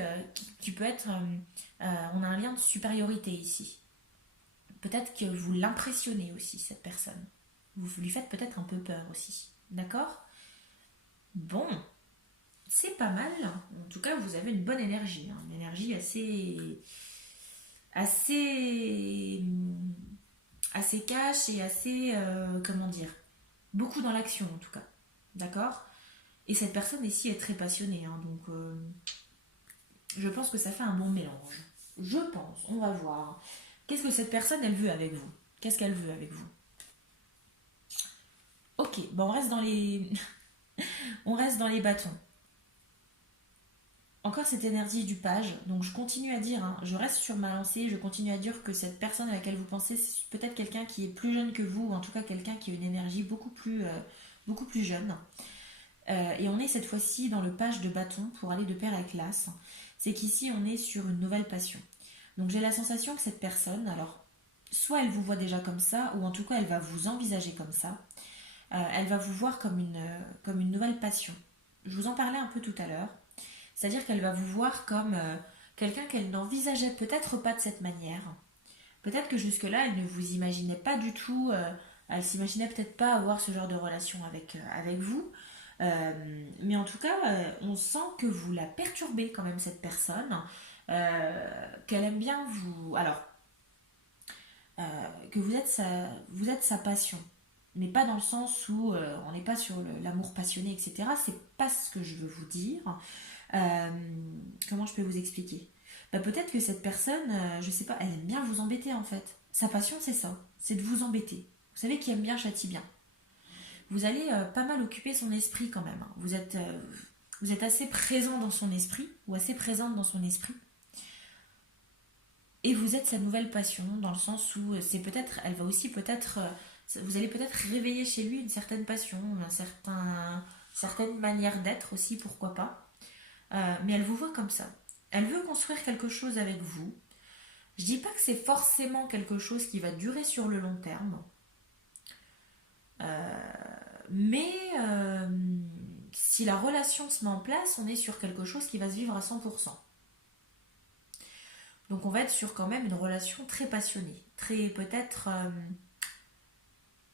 qui peut être... on a un lien de supériorité ici. Peut-être que vous l'impressionnez aussi, cette personne. Vous lui faites peut-être un peu peur aussi. D'accord? Bon, c'est pas mal. En tout cas, vous avez une bonne énergie, hein. Une énergie assez, assez cash et assez, comment dire, beaucoup dans l'action en tout cas. D'accord? Et cette personne ici est très passionnée, hein, donc je pense que ça fait un bon mélange. Je pense, on va voir. Qu'est-ce que cette personne, elle veut avec vous? Qu'est-ce qu'elle veut avec vous? Ok, bon, on reste dans les, on reste dans les bâtons. Encore cette énergie du page, donc je continue à dire, hein, je reste sur ma lancée, je continue à dire que cette personne à laquelle vous pensez, c'est peut-être quelqu'un qui est plus jeune que vous, ou en tout cas quelqu'un qui a une énergie beaucoup plus jeune. Et on est cette fois-ci dans le page de bâton pour aller de pair avec l'as. C'est qu'ici on est sur une nouvelle passion. Donc j'ai la sensation que cette personne, alors soit elle vous voit déjà comme ça, ou en tout cas elle va vous envisager comme ça. Elle va vous voir comme une nouvelle passion. Je vous en parlais un peu tout à l'heure. C'est-à-dire qu'elle va vous voir comme quelqu'un qu'elle n'envisageait peut-être pas de cette manière. Peut-être que jusque-là, elle ne vous imaginait pas du tout, elle s'imaginait peut-être pas avoir ce genre de relation avec vous. Mais en tout cas, on sent que vous la perturbez quand même, cette personne, qu'elle aime bien vous... Alors, que vous êtes sa passion. Mais pas dans le sens où on n'est pas sur l'amour passionné, etc. C'est pas ce que je veux vous dire. Euh, Comment je peux vous expliquer? Bah, peut-être que cette personne, je sais pas, elle aime bien vous embêter en fait. Sa passion, c'est ça, c'est de vous embêter. Vous savez qui aime bien châtie bien. Vous allez pas mal occuper son esprit quand même, hein. Vous êtes assez présent dans son esprit, ou assez présente dans son esprit. Et vous êtes sa nouvelle passion, dans le sens où c'est peut-être, elle va aussi peut-être, vous allez peut-être réveiller chez lui une certaine passion, certaines manières d'être aussi, pourquoi pas. Mais elle vous voit comme ça. Elle veut construire quelque chose avec vous. Je dis pas que c'est forcément quelque chose qui va durer sur le long terme, mais si la relation se met en place, on est sur quelque chose qui va se vivre à 100%. Donc on va être sur quand même une relation très passionnée, très peut-être,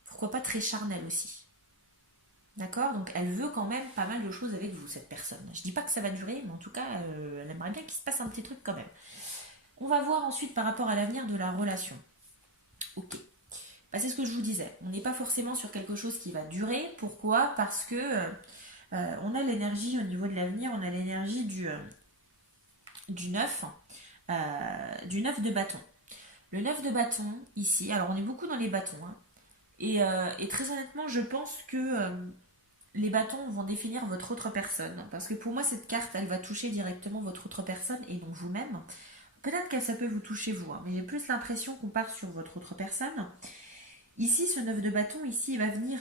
pourquoi pas très charnelle aussi. D'accord. Donc elle veut quand même pas mal de choses avec vous, cette personne. Je dis pas que ça va durer, mais en tout cas, elle aimerait bien qu'il se passe un petit truc quand même. On va voir ensuite par rapport à l'avenir de la relation. Ok. Bah, c'est ce que je vous disais. On n'est pas forcément sur quelque chose qui va durer. Pourquoi? Parce que on a l'énergie au niveau de l'avenir, on a l'énergie du 9, du 9 de bâton. Le 9 de bâton, ici, alors on est beaucoup dans les bâtons, hein, et très honnêtement, je pense que les bâtons vont définir votre autre personne. Parce que pour moi, cette carte, elle va toucher directement votre autre personne et donc vous-même. Peut-être que ça peut vous toucher vous, hein, mais j'ai plus l'impression qu'on part sur votre autre personne. Ici, ce 9 de bâton, ici, il va venir...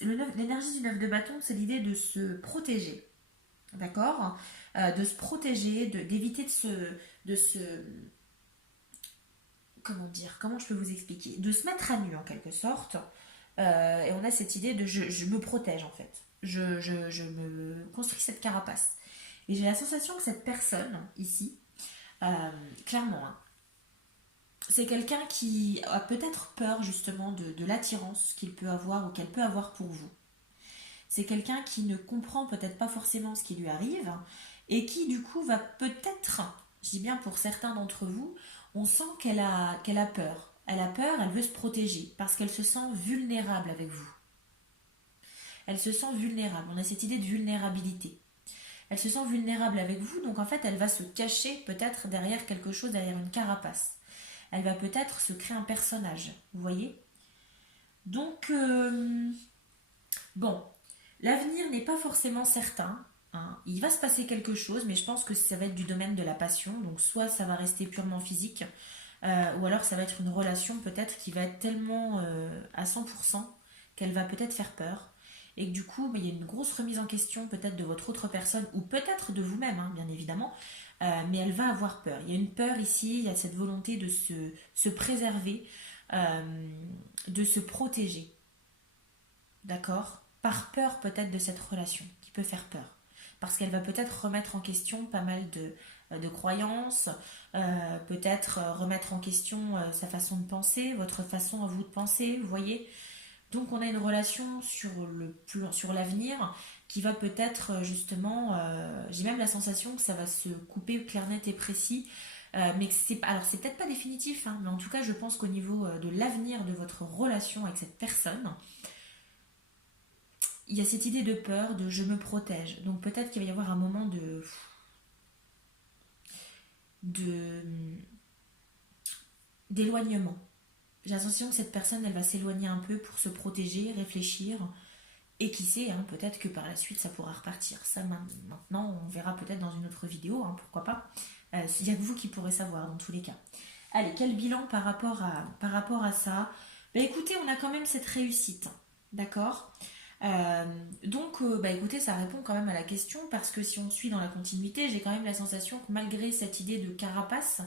l'énergie du 9 de bâton, c'est l'idée de se protéger. D'accord. De se protéger, d'éviter de se... Comment dire? Comment je peux vous expliquer? De se mettre à nu, en quelque sorte. Et on a cette idée de je me protège, en fait. Je me construis cette carapace. Et j'ai la sensation que cette personne, ici, clairement, hein, c'est quelqu'un qui a peut-être peur justement de l'attirance qu'il peut avoir ou qu'elle peut avoir pour vous. C'est quelqu'un qui ne comprend peut-être pas forcément ce qui lui arrive et qui du coup va peut-être, je dis bien pour certains d'entre vous, on sent qu'elle a peur. Elle a peur, elle veut se protéger parce qu'elle se sent vulnérable avec vous. Elle se sent vulnérable, on a cette idée de vulnérabilité. Elle se sent vulnérable avec vous, donc en fait elle va se cacher peut-être derrière quelque chose, derrière une carapace. Elle va peut-être se créer un personnage, vous voyez. Donc, bon, l'avenir n'est pas forcément certain, hein. Il va se passer quelque chose, mais je pense que ça va être du domaine de la passion. Donc, soit ça va rester purement physique, ou alors ça va être une relation peut-être qui va être tellement à 100% qu'elle va peut-être faire peur. Et que du coup, il y a une grosse remise en question peut-être de votre autre personne, ou peut-être de vous-même, hein, bien évidemment, mais elle va avoir peur. Il y a une peur ici, il y a cette volonté de se préserver, de se protéger, d'accord? Par peur peut-être de cette relation, qui peut faire peur. Parce qu'elle va peut-être remettre en question pas mal de croyances, peut-être remettre en question sa façon de penser, votre façon à vous de penser, vous voyez. Donc on a une relation sur l'avenir qui va peut-être justement, j'ai même la sensation que ça va se couper clair, net et précis, mais que alors c'est peut-être pas définitif, hein, mais en tout cas je pense qu'au niveau de l'avenir de votre relation avec cette personne, il y a cette idée de peur, de je me protège. Donc peut-être qu'il va y avoir un moment de d'éloignement. J'ai l'impression que cette personne, elle va s'éloigner un peu pour se protéger, réfléchir. Et qui sait, hein, peut-être que par la suite, ça pourra repartir. Ça, maintenant, on verra peut-être dans une autre vidéo, hein, pourquoi pas. Il y a que vous qui pourrez savoir, dans tous les cas. Allez, quel bilan par rapport à ça? Bah écoutez, on a quand même cette réussite, d'accord. Donc, bah écoutez, ça répond quand même à la question, parce que si on suit dans la continuité, j'ai quand même la sensation que malgré cette idée de carapace,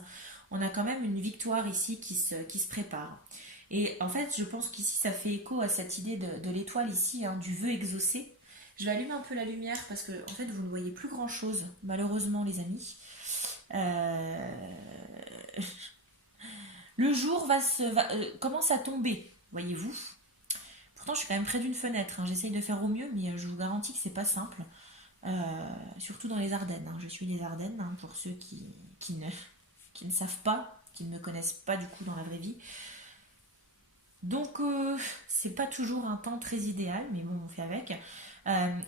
on a quand même une victoire ici qui se prépare. Et en fait, je pense qu'ici, ça fait écho à cette idée de l'étoile ici, hein, du vœu exaucé. Je vais allumer un peu la lumière parce que, en fait, vous ne voyez plus grand-chose, malheureusement, les amis. Euh, Le jour commence à tomber, voyez-vous. Pourtant, je suis quand même près d'une fenêtre, hein. J'essaye de faire au mieux, mais je vous garantis que c'est pas simple. Surtout dans les Ardennes, hein. Je suis des Ardennes, hein, pour ceux qui ne savent pas, qui ne me connaissent pas du coup dans la vraie vie. Donc, c'est pas toujours un temps très idéal, mais bon, on fait avec.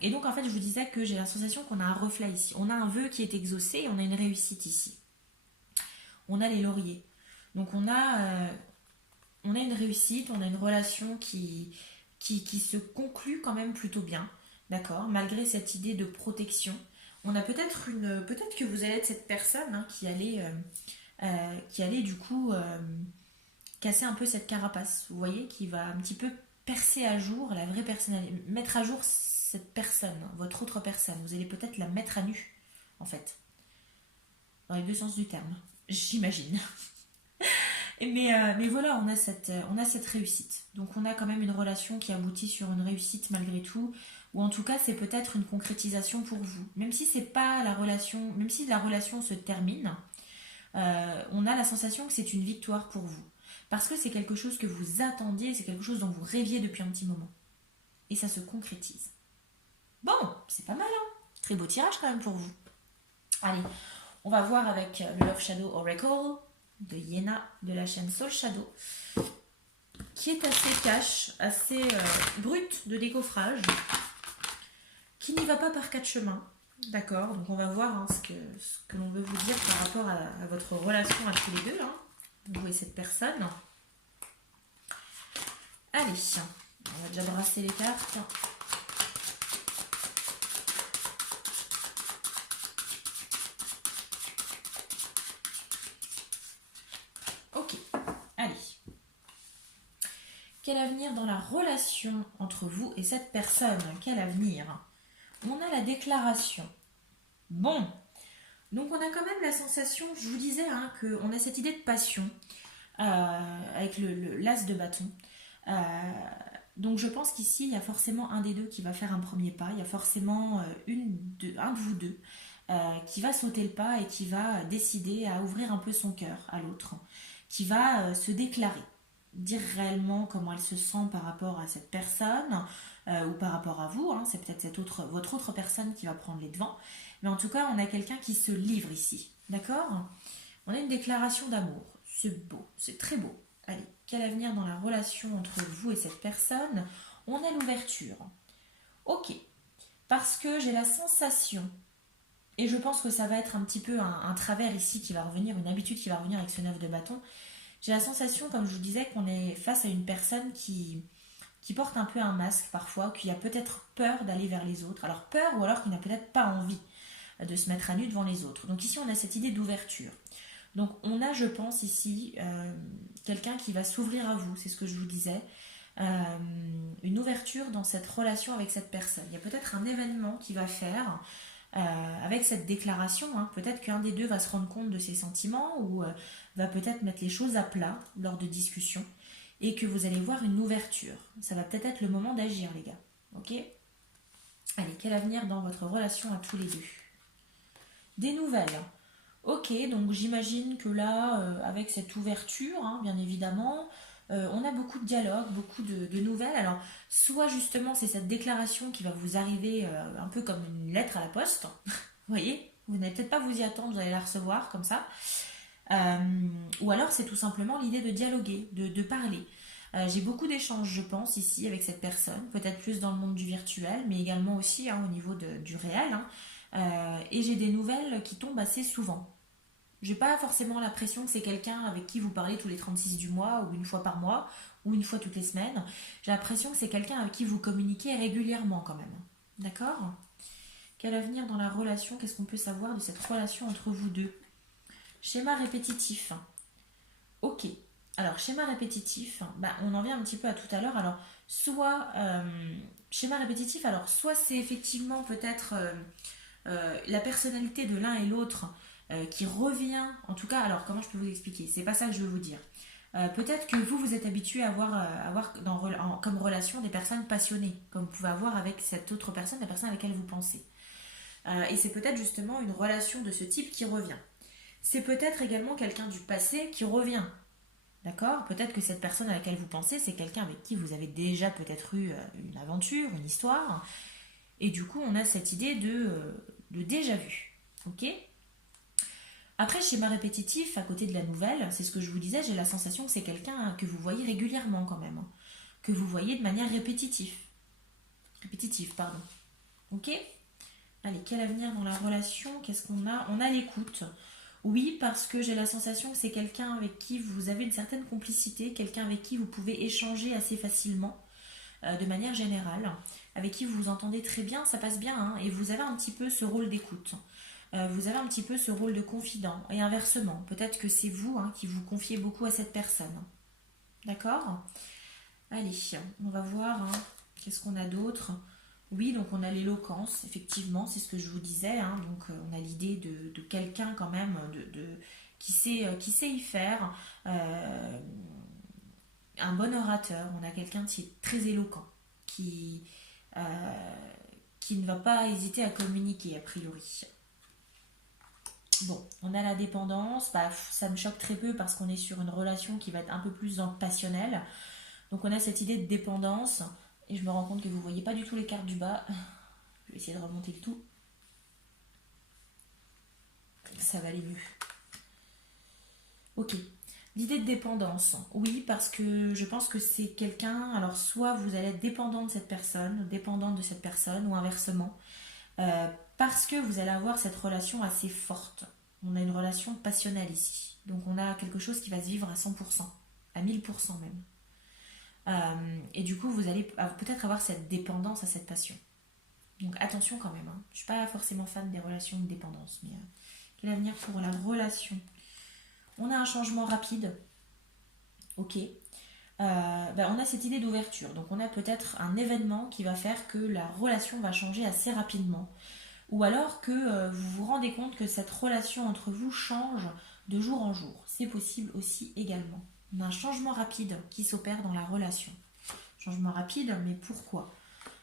Et donc, en fait, je vous disais que j'ai la sensation qu'on a un reflet ici. On a un vœu qui est exaucé et on a une réussite ici. On a les lauriers. Donc, on a une réussite, on a une relation qui se conclut quand même plutôt bien, d'accord, malgré cette idée de protection. On a peut-être que vous allez être cette personne, hein, qui allait du coup casser un peu cette carapace, vous voyez, qui va un petit peu percer à jour la vraie personnalité, mettre à jour cette personne, votre autre personne. Vous allez peut-être la mettre à nu, en fait. Dans les deux sens du terme, j'imagine. Mais voilà, on a cette réussite. Donc on a quand même une relation qui aboutit sur une réussite malgré tout, ou en tout cas c'est peut-être une concrétisation pour vous. Même si c'est pas la relation, même si la relation se termine, on a la sensation que c'est une victoire pour vous. Parce que c'est quelque chose que vous attendiez, c'est quelque chose dont vous rêviez depuis un petit moment. Et ça se concrétise. Bon, c'est pas mal, hein. Très beau tirage quand même pour vous. Allez, on va voir avec le Love Shadow Oracle de Yéna de la chaîne Soul Shadow, qui est assez cash, assez brut de décoffrage, qui n'y va pas par quatre chemins. D'accord, donc on va voir hein, ce que l'on veut vous dire par rapport à votre relation à tous les deux, hein, vous et cette personne. Allez, on va déjà brasser les cartes. Ok, allez. Quel avenir dans la relation entre vous et cette personne? Quel avenir? On a la déclaration. Bon, donc on a quand même la sensation, je vous disais, hein, qu'on a cette idée de passion avec l'as de bâton. Euh, donc je pense qu'ici, il y a forcément un des deux qui va faire un premier pas. Il y a forcément un de vous deux qui va sauter le pas et qui va décider à ouvrir un peu son cœur à l'autre, qui va se déclarer, dire réellement comment elle se sent par rapport à cette personne ou par rapport à vous. Hein. C'est peut-être votre autre personne qui va prendre les devants. Mais en tout cas, on a quelqu'un qui se livre ici. D'accord? On a une déclaration d'amour. C'est beau, c'est très beau. Allez, quel avenir dans la relation entre vous et cette personne? On a l'ouverture. Ok, parce que j'ai la sensation, et je pense que ça va être un petit peu un travers ici qui va revenir, une habitude qui va revenir avec ce 9 de bâton. J'ai la sensation, comme je vous disais, qu'on est face à une personne qui porte un peu un masque parfois, qui a peut-être peur d'aller vers les autres. Alors peur ou alors qui n'a peut-être pas envie de se mettre à nu devant les autres. Donc ici, on a cette idée d'ouverture. Donc on a, je pense, ici, quelqu'un qui va s'ouvrir à vous, c'est ce que je vous disais, une ouverture dans cette relation avec cette personne. Il y a peut-être un événement qui va faire avec cette déclaration, hein. Peut-être qu'un des deux va se rendre compte de ses sentiments ou va peut-être mettre les choses à plat lors de discussions et que vous allez voir une ouverture. Ça va peut-être être le moment d'agir, les gars. Ok? Allez, quel avenir dans votre relation à tous les deux? Des nouvelles. Ok, donc j'imagine que là, avec cette ouverture, hein, bien évidemment, on a beaucoup de dialogues, beaucoup de nouvelles. Alors, soit justement, c'est cette déclaration qui va vous arriver un peu comme une lettre à la poste. Vous voyez? Vous n'allez peut-être pas vous y attendre, vous allez la recevoir comme ça. Ou alors, c'est tout simplement l'idée de dialoguer, de parler. J'ai beaucoup d'échanges, je pense, ici avec cette personne, peut-être plus dans le monde du virtuel, mais également aussi hein, au niveau du réel. Hein. Et j'ai des nouvelles qui tombent assez souvent. J'ai pas forcément l'impression que c'est quelqu'un avec qui vous parlez tous les 36 du mois, ou une fois par mois, ou une fois toutes les semaines. J'ai l'impression que c'est quelqu'un avec qui vous communiquez régulièrement quand même. D'accord? Quel avenir dans la relation? Qu'est-ce qu'on peut savoir de cette relation entre vous deux? Schéma répétitif. Ok. Alors, schéma répétitif, bah, on en vient un petit peu à tout à l'heure. Alors, soit, schéma répétitif, alors, soit c'est effectivement peut-être la personnalité de l'un et l'autre qui revient, en tout cas, alors, comment je peux vous expliquer? C'est pas ça que je veux vous dire. Peut-être que vous êtes habitué à avoir comme relation des personnes passionnées, comme vous pouvez avoir avec cette autre personne, la personne à laquelle vous pensez. Et c'est peut-être justement une relation de ce type qui revient. C'est peut-être également quelqu'un du passé qui revient. D'accord? Peut-être que cette personne à laquelle vous pensez, c'est quelqu'un avec qui vous avez déjà peut-être eu une aventure, une histoire. Et du coup, on a cette idée de déjà vu. Ok? Après, schéma répétitif, à côté de la nouvelle, c'est ce que je vous disais, j'ai la sensation que c'est quelqu'un que vous voyez régulièrement quand même. Hein. Que vous voyez de manière répétitive. Répétitive, pardon. Ok? Allez, quel avenir dans la relation? Qu'est-ce qu'on a? On a l'écoute. Oui, parce que j'ai la sensation que c'est quelqu'un avec qui vous avez une certaine complicité, quelqu'un avec qui vous pouvez échanger assez facilement, de manière générale, avec qui vous vous entendez très bien, ça passe bien, hein, et vous avez un petit peu ce rôle d'écoute. Vous avez un petit peu ce rôle de confident, et inversement, peut-être que c'est vous hein, qui vous confiez beaucoup à cette personne. D'accord? Allez, on va voir, hein, qu'est-ce qu'on a d'autre? Oui, donc on a l'éloquence, effectivement, c'est ce que je vous disais, hein. Donc on a l'idée de quelqu'un quand même qui sait y faire, euh, un bon orateur. On a quelqu'un qui est très éloquent, qui, euh, qui ne va pas hésiter à communiquer, a priori. Bon, on a la dépendance, bah, ça me choque très peu parce qu'on est sur une relation qui va être un peu plus dans le passionnel. Donc on a cette idée de dépendance, et je me rends compte que vous ne voyez pas du tout les cartes du bas. Je vais essayer de remonter le tout, ça va aller mieux. Ok. L'idée de dépendance, oui, parce que je pense que c'est quelqu'un, alors soit vous allez être dépendant de cette personne, dépendante de cette personne, ou inversement, parce que vous allez avoir cette relation assez forte. On a une relation passionnelle ici. Donc on a quelque chose qui va se vivre à 100%, à 1000% même. Et du coup, vous allez peut-être avoir cette dépendance à cette passion. Donc attention quand même, hein. Je ne suis pas forcément fan des relations de dépendance, mais quel avenir pour la relation? On a un changement rapide, ok. On a cette idée d'ouverture. Donc on a peut-être un événement qui va faire que la relation va changer assez rapidement. Ou alors que vous vous rendez compte que cette relation entre vous change de jour en jour. C'est possible aussi également. On a un changement rapide qui s'opère dans la relation. Changement rapide, mais pourquoi?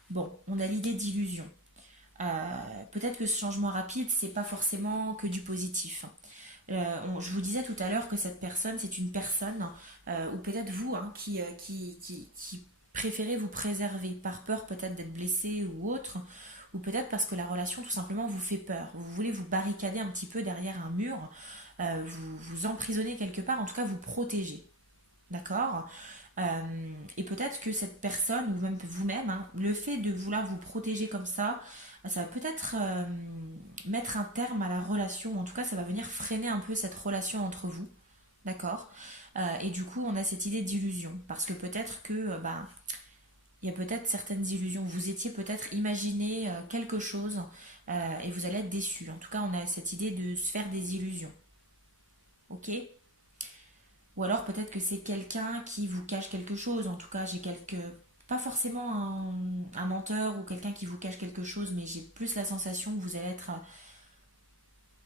Bon, on a l'idée d'illusion. Peut-être que ce changement rapide, c'est pas forcément que du positif. Je vous disais tout à l'heure que cette personne, c'est une personne, ou peut-être vous, hein, qui préférez vous préserver par peur peut-être d'être blessé ou autre, ou peut-être parce que la relation tout simplement vous fait peur. Vous voulez vous barricader un petit peu derrière un mur, vous emprisonner quelque part, en tout cas vous protéger. D'accord. Et peut-être que cette personne, ou même vous-même, hein, le fait de vouloir vous protéger comme ça va peut-être mettre un terme à la relation, ou en tout cas ça va venir freiner un peu cette relation entre vous. D'accord. Et du coup, on a cette idée d'illusion, parce que peut-être que il y a peut-être certaines illusions. Vous étiez peut-être imaginé quelque chose, et vous allez être déçu. En tout cas, on a cette idée de se faire des illusions. Ok. Ou alors peut-être que c'est quelqu'un qui vous cache quelque chose. En tout cas, j'ai quelques... Pas forcément un menteur ou quelqu'un qui vous cache quelque chose, mais j'ai plus la sensation que vous allez être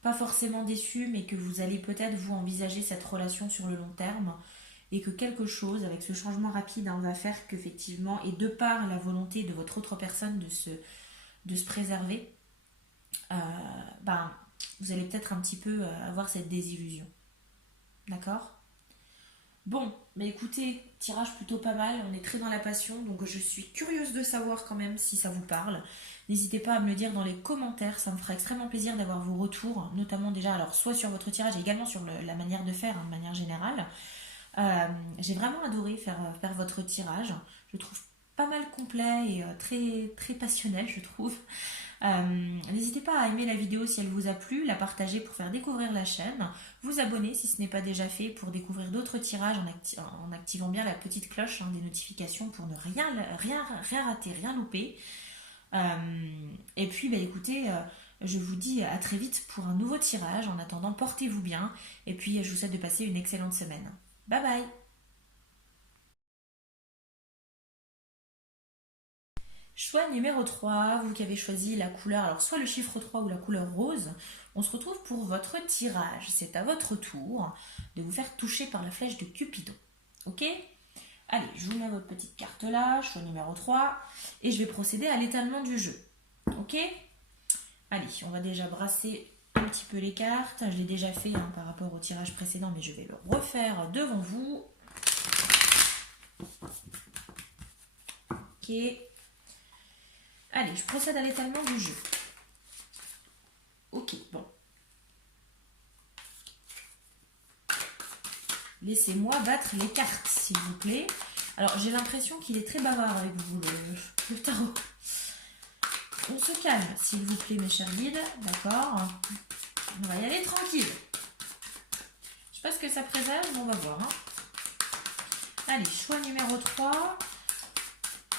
pas forcément déçu, mais que vous allez peut-être vous envisager cette relation sur le long terme, et que quelque chose, avec ce changement rapide, hein, va faire qu'effectivement, et de par la volonté de votre autre personne de se préserver, euh, ben, vous allez peut-être un petit peu avoir cette désillusion. D'accord. Bon, mais écoutez, tirage plutôt pas mal, on est très dans la passion, donc je suis curieuse de savoir quand même si ça vous parle. N'hésitez pas à me le dire dans les commentaires, ça me fera extrêmement plaisir d'avoir vos retours, notamment déjà, alors soit sur votre tirage et également sur la manière de faire, hein, de manière générale. J'ai vraiment adoré faire votre tirage, je le trouve pas mal complet et très, très passionnel, je trouve. N'hésitez pas à aimer la vidéo si elle vous a plu, la partager pour faire découvrir la chaîne, vous abonner si ce n'est pas déjà fait pour découvrir d'autres tirages en activant bien la petite cloche, hein, des notifications pour ne rien rater, rien louper. Et puis écoutez, je vous dis à très vite pour un nouveau tirage. En attendant, portez-vous bien et puis je vous souhaite de passer une excellente semaine. Bye bye. Choix numéro 3, vous qui avez choisi la couleur, alors soit le chiffre 3 ou la couleur rose, on se retrouve pour votre tirage. C'est à votre tour de vous faire toucher par la flèche de Cupidon. Ok? Allez, je vous mets votre petite carte là, choix numéro 3, et je vais procéder à l'étalement du jeu. Ok? Allez, on va déjà brasser un petit peu les cartes. Je l'ai déjà fait, hein, par rapport au tirage précédent, mais je vais le refaire devant vous. Ok. Allez, je procède à l'étalement du jeu. Ok, bon. Laissez-moi battre les cartes, s'il vous plaît. Alors, j'ai l'impression qu'il est très bavard avec vous, le tarot. On se calme, s'il vous plaît, mes chers guides. D'accord. On va y aller tranquille. Je sais pas ce que ça préserve, mais on va voir. Hein. Allez, choix numéro 3.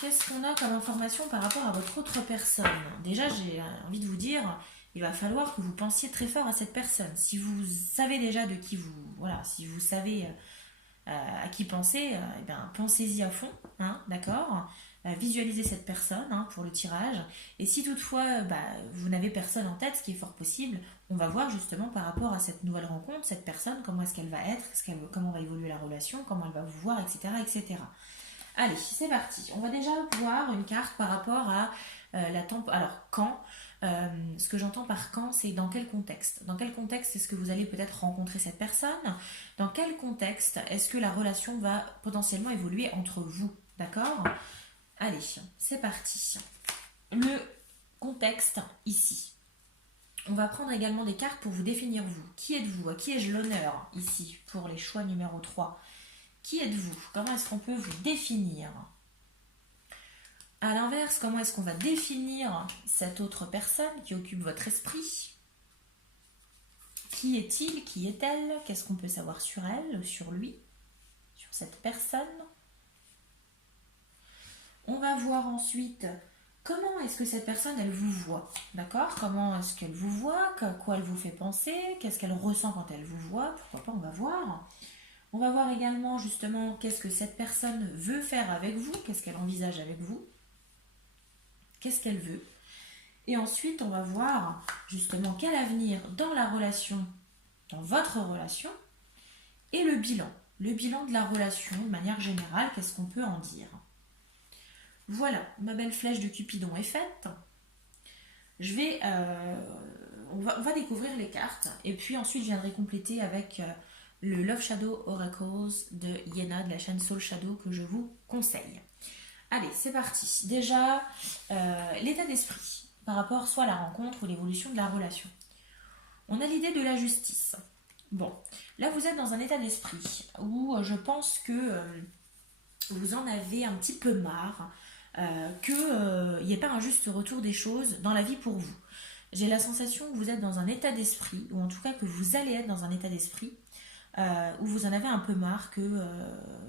Qu'est-ce qu'on a comme information par rapport à votre autre personne? Déjà, j'ai envie de vous dire, il va falloir que vous pensiez très fort à cette personne. Si vous savez déjà de qui vous... Voilà, si vous savez à qui penser, eh bien, pensez-y à fond, hein, d'accord. Visualisez cette personne, hein, pour le tirage. Et si toutefois vous n'avez personne en tête, ce qui est fort possible, on va voir justement par rapport à cette nouvelle rencontre, cette personne, comment est-ce qu'elle va être, comment va évoluer la relation, comment elle va vous voir, etc. etc. Allez, c'est parti. On va déjà voir une carte par rapport à la temp. Alors, quand ce que j'entends par quand, c'est dans quel contexte. Dans quel contexte est-ce que vous allez peut-être rencontrer cette personne? Dans quel contexte est-ce que la relation va potentiellement évoluer entre vous? D'accord? Allez, c'est parti. Le contexte ici. On va prendre également des cartes pour vous définir vous. Qui êtes-vous? À qui ai-je l'honneur ici pour les choix numéro 3? Qui êtes-vous? Comment est-ce qu'on peut vous définir? À l'inverse, comment est-ce qu'on va définir cette autre personne qui occupe votre esprit? Qui est-il? Qui est-elle? Qu'est-ce qu'on peut savoir sur elle, sur lui, sur cette personne? On va voir ensuite comment est-ce que cette personne, elle vous voit. D'accord? Comment est-ce qu'elle vous voit? Quoi elle vous fait penser? Qu'est-ce qu'elle ressent quand elle vous voit? Pourquoi pas, on va voir. On va voir également justement qu'est-ce que cette personne veut faire avec vous, qu'est-ce qu'elle envisage avec vous, qu'est-ce qu'elle veut. Et ensuite, on va voir justement quel avenir dans la relation, dans votre relation, et le bilan. Le bilan de la relation, de manière générale, qu'est-ce qu'on peut en dire? Voilà, ma belle flèche de Cupidon est faite. Je vais, on va découvrir les cartes, et puis ensuite je viendrai compléter avec le Love Shadow Oracles de Yena de la chaîne Soul Shadow que je vous conseille. Allez, c'est parti. Déjà, l'état d'esprit par rapport soit à la rencontre ou l'évolution de la relation. On a l'idée de la justice. Bon, là vous êtes dans un état d'esprit où je pense que vous en avez un petit peu marre, qu'il n'y ait pas un juste retour des choses dans la vie pour vous. J'ai la sensation que vous êtes dans un état d'esprit, ou en tout cas que vous allez être dans un état d'esprit où vous en avez un peu marre, qu'il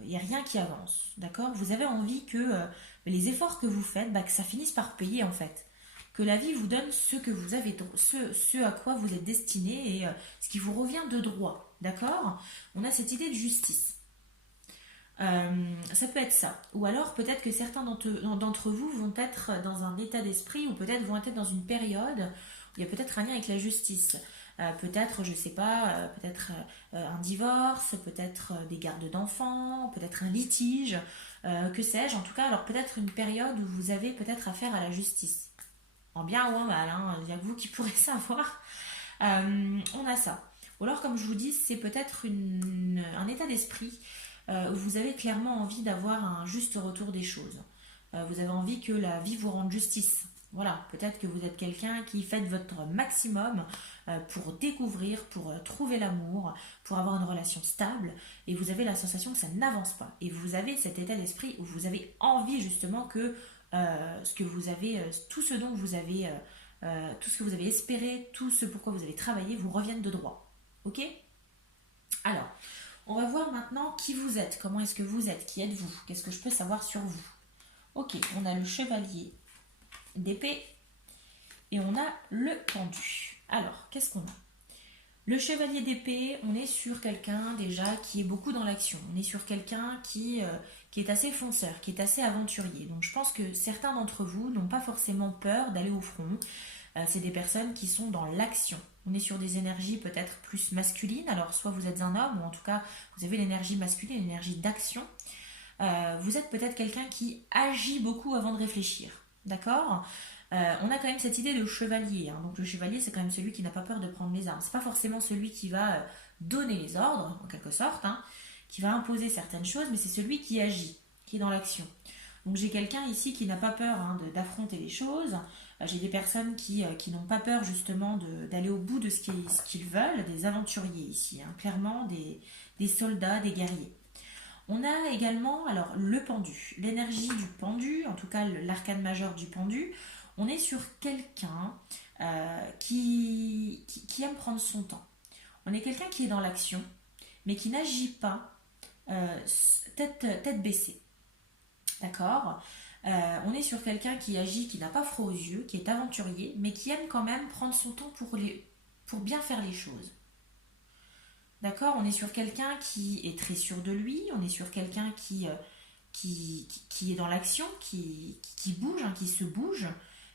n'y a rien qui avance, d'accord? Vous avez envie que les efforts que vous faites, que ça finisse par payer en fait. Que la vie vous donne ce que vous avez, ce à quoi vous êtes destiné et ce qui vous revient de droit, d'accord? On a cette idée de justice. Ça peut être ça. Ou alors peut-être que certains d'entre vous vont être dans un état d'esprit ou peut-être vont être dans une période où il y a peut-être un lien avec la justice. Peut-être, je sais pas, peut-être un divorce, peut-être des gardes d'enfants, peut-être un litige, que sais-je. En tout cas, alors peut-être une période où vous avez peut-être affaire à la justice. En bien ou en mal, hein, il n'y a que vous qui pourrez savoir. On a ça. Ou alors, comme je vous dis, c'est peut-être un état d'esprit où vous avez clairement envie d'avoir un juste retour des choses. Vous avez envie que la vie vous rende justice. Voilà, peut-être que vous êtes quelqu'un qui fait votre maximum pour découvrir, pour trouver l'amour, pour avoir une relation stable, et vous avez la sensation que ça n'avance pas. Et vous avez cet état d'esprit où vous avez envie justement que ce que vous avez, tout ce dont vous avez, tout ce que vous avez espéré, tout ce pourquoi vous avez travaillé, vous revienne de droit. Ok? Alors, on va voir maintenant qui vous êtes, comment est-ce que vous êtes, qui êtes-vous, qu'est-ce que je peux savoir sur vous. Ok, on a le chevalier d'épée et on a le pendu. Alors, qu'est-ce qu'on a? Le chevalier d'épée, on est sur quelqu'un déjà qui est beaucoup dans l'action. On est sur quelqu'un qui est assez fonceur, qui est assez aventurier. Donc je pense que certains d'entre vous n'ont pas forcément peur d'aller au front. C'est des personnes qui sont dans l'action. On est sur des énergies peut-être plus masculines. Alors soit vous êtes un homme ou en tout cas vous avez l'énergie masculine, l'énergie d'action. Vous êtes peut-être quelqu'un qui agit beaucoup avant de réfléchir. D'accord? On a quand même cette idée de chevalier. Hein. Donc le chevalier, c'est quand même celui qui n'a pas peur de prendre les armes. C'est pas forcément celui qui va donner les ordres, en quelque sorte, hein, qui va imposer certaines choses, mais c'est celui qui agit, qui est dans l'action. Donc j'ai quelqu'un ici qui n'a pas peur d'affronter les choses. J'ai des personnes qui n'ont pas peur justement d'aller au bout de ce qu'ils veulent, des aventuriers ici, hein, clairement des soldats, des guerriers. On a également alors le pendu, l'énergie du pendu, en tout cas l'arcane majeur du pendu. On est sur quelqu'un qui aime prendre son temps. On est quelqu'un qui est dans l'action, mais qui n'agit pas tête baissée. D'accord? On est sur quelqu'un qui agit, qui n'a pas froid aux yeux, qui est aventurier, mais qui aime quand même prendre son temps pour bien faire les choses. D'accord? On est sur quelqu'un qui est très sûr de lui, on est sur quelqu'un qui est dans l'action, qui bouge, hein, qui se bouge,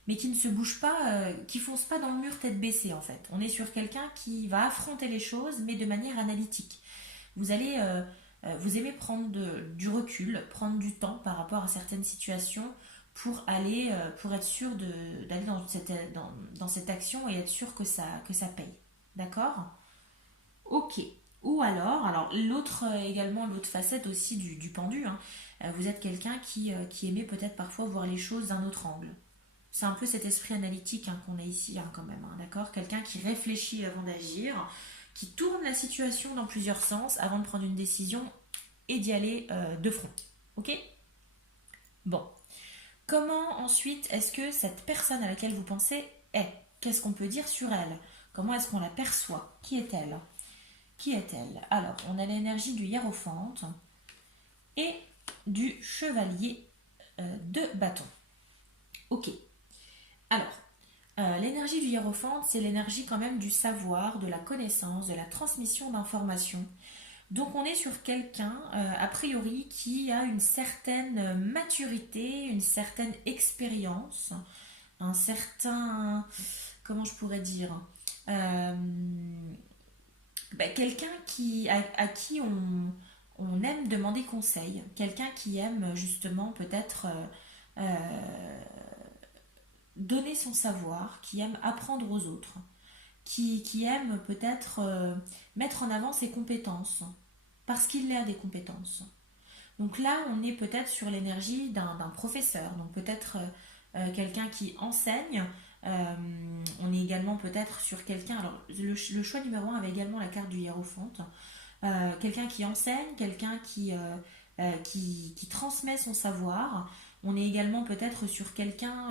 mais qui ne se bouge pas, qui fonce pas dans le mur tête baissée en fait. On est sur quelqu'un qui va affronter les choses, mais de manière analytique. Vous allez, vous aimez prendre du recul, prendre du temps par rapport à certaines situations pour aller, pour être sûr d'aller dans cette action et être sûr que ça paye. D'accord? Ok. Ou alors l'autre également, l'autre facette aussi du pendu, hein, vous êtes quelqu'un qui aimait peut-être parfois voir les choses d'un autre angle. C'est un peu cet esprit analytique hein, qu'on a ici hein, quand même, hein, d'accord? Quelqu'un qui réfléchit avant d'agir, qui tourne la situation dans plusieurs sens avant de prendre une décision et d'y aller de front. Ok? Bon. Comment ensuite est-ce que cette personne à laquelle vous pensez est? Qu'est-ce qu'on peut dire sur elle? Comment est-ce qu'on la perçoit? Qui est-elle? Qui est-elle? Alors, on a l'énergie du hiérophante et du chevalier de bâton. Ok. Alors, l'énergie du hiérophante, c'est l'énergie quand même du savoir, de la connaissance, de la transmission d'informations. Donc on est sur quelqu'un, a priori, qui a une certaine maturité, une certaine expérience, un certain... Comment je pourrais dire euh, quelqu'un à qui on aime demander conseil, quelqu'un qui aime justement peut-être donner son savoir, qui aime apprendre aux autres, qui aime peut-être mettre en avant ses compétences, parce qu'il a des compétences. Donc là, on est peut-être sur l'énergie d'un professeur, donc peut-être quelqu'un qui enseigne. On est également peut-être sur quelqu'un, alors le choix numéro un avait également la carte du hiérophante, quelqu'un qui enseigne, quelqu'un qui transmet son savoir. On est également peut-être sur quelqu'un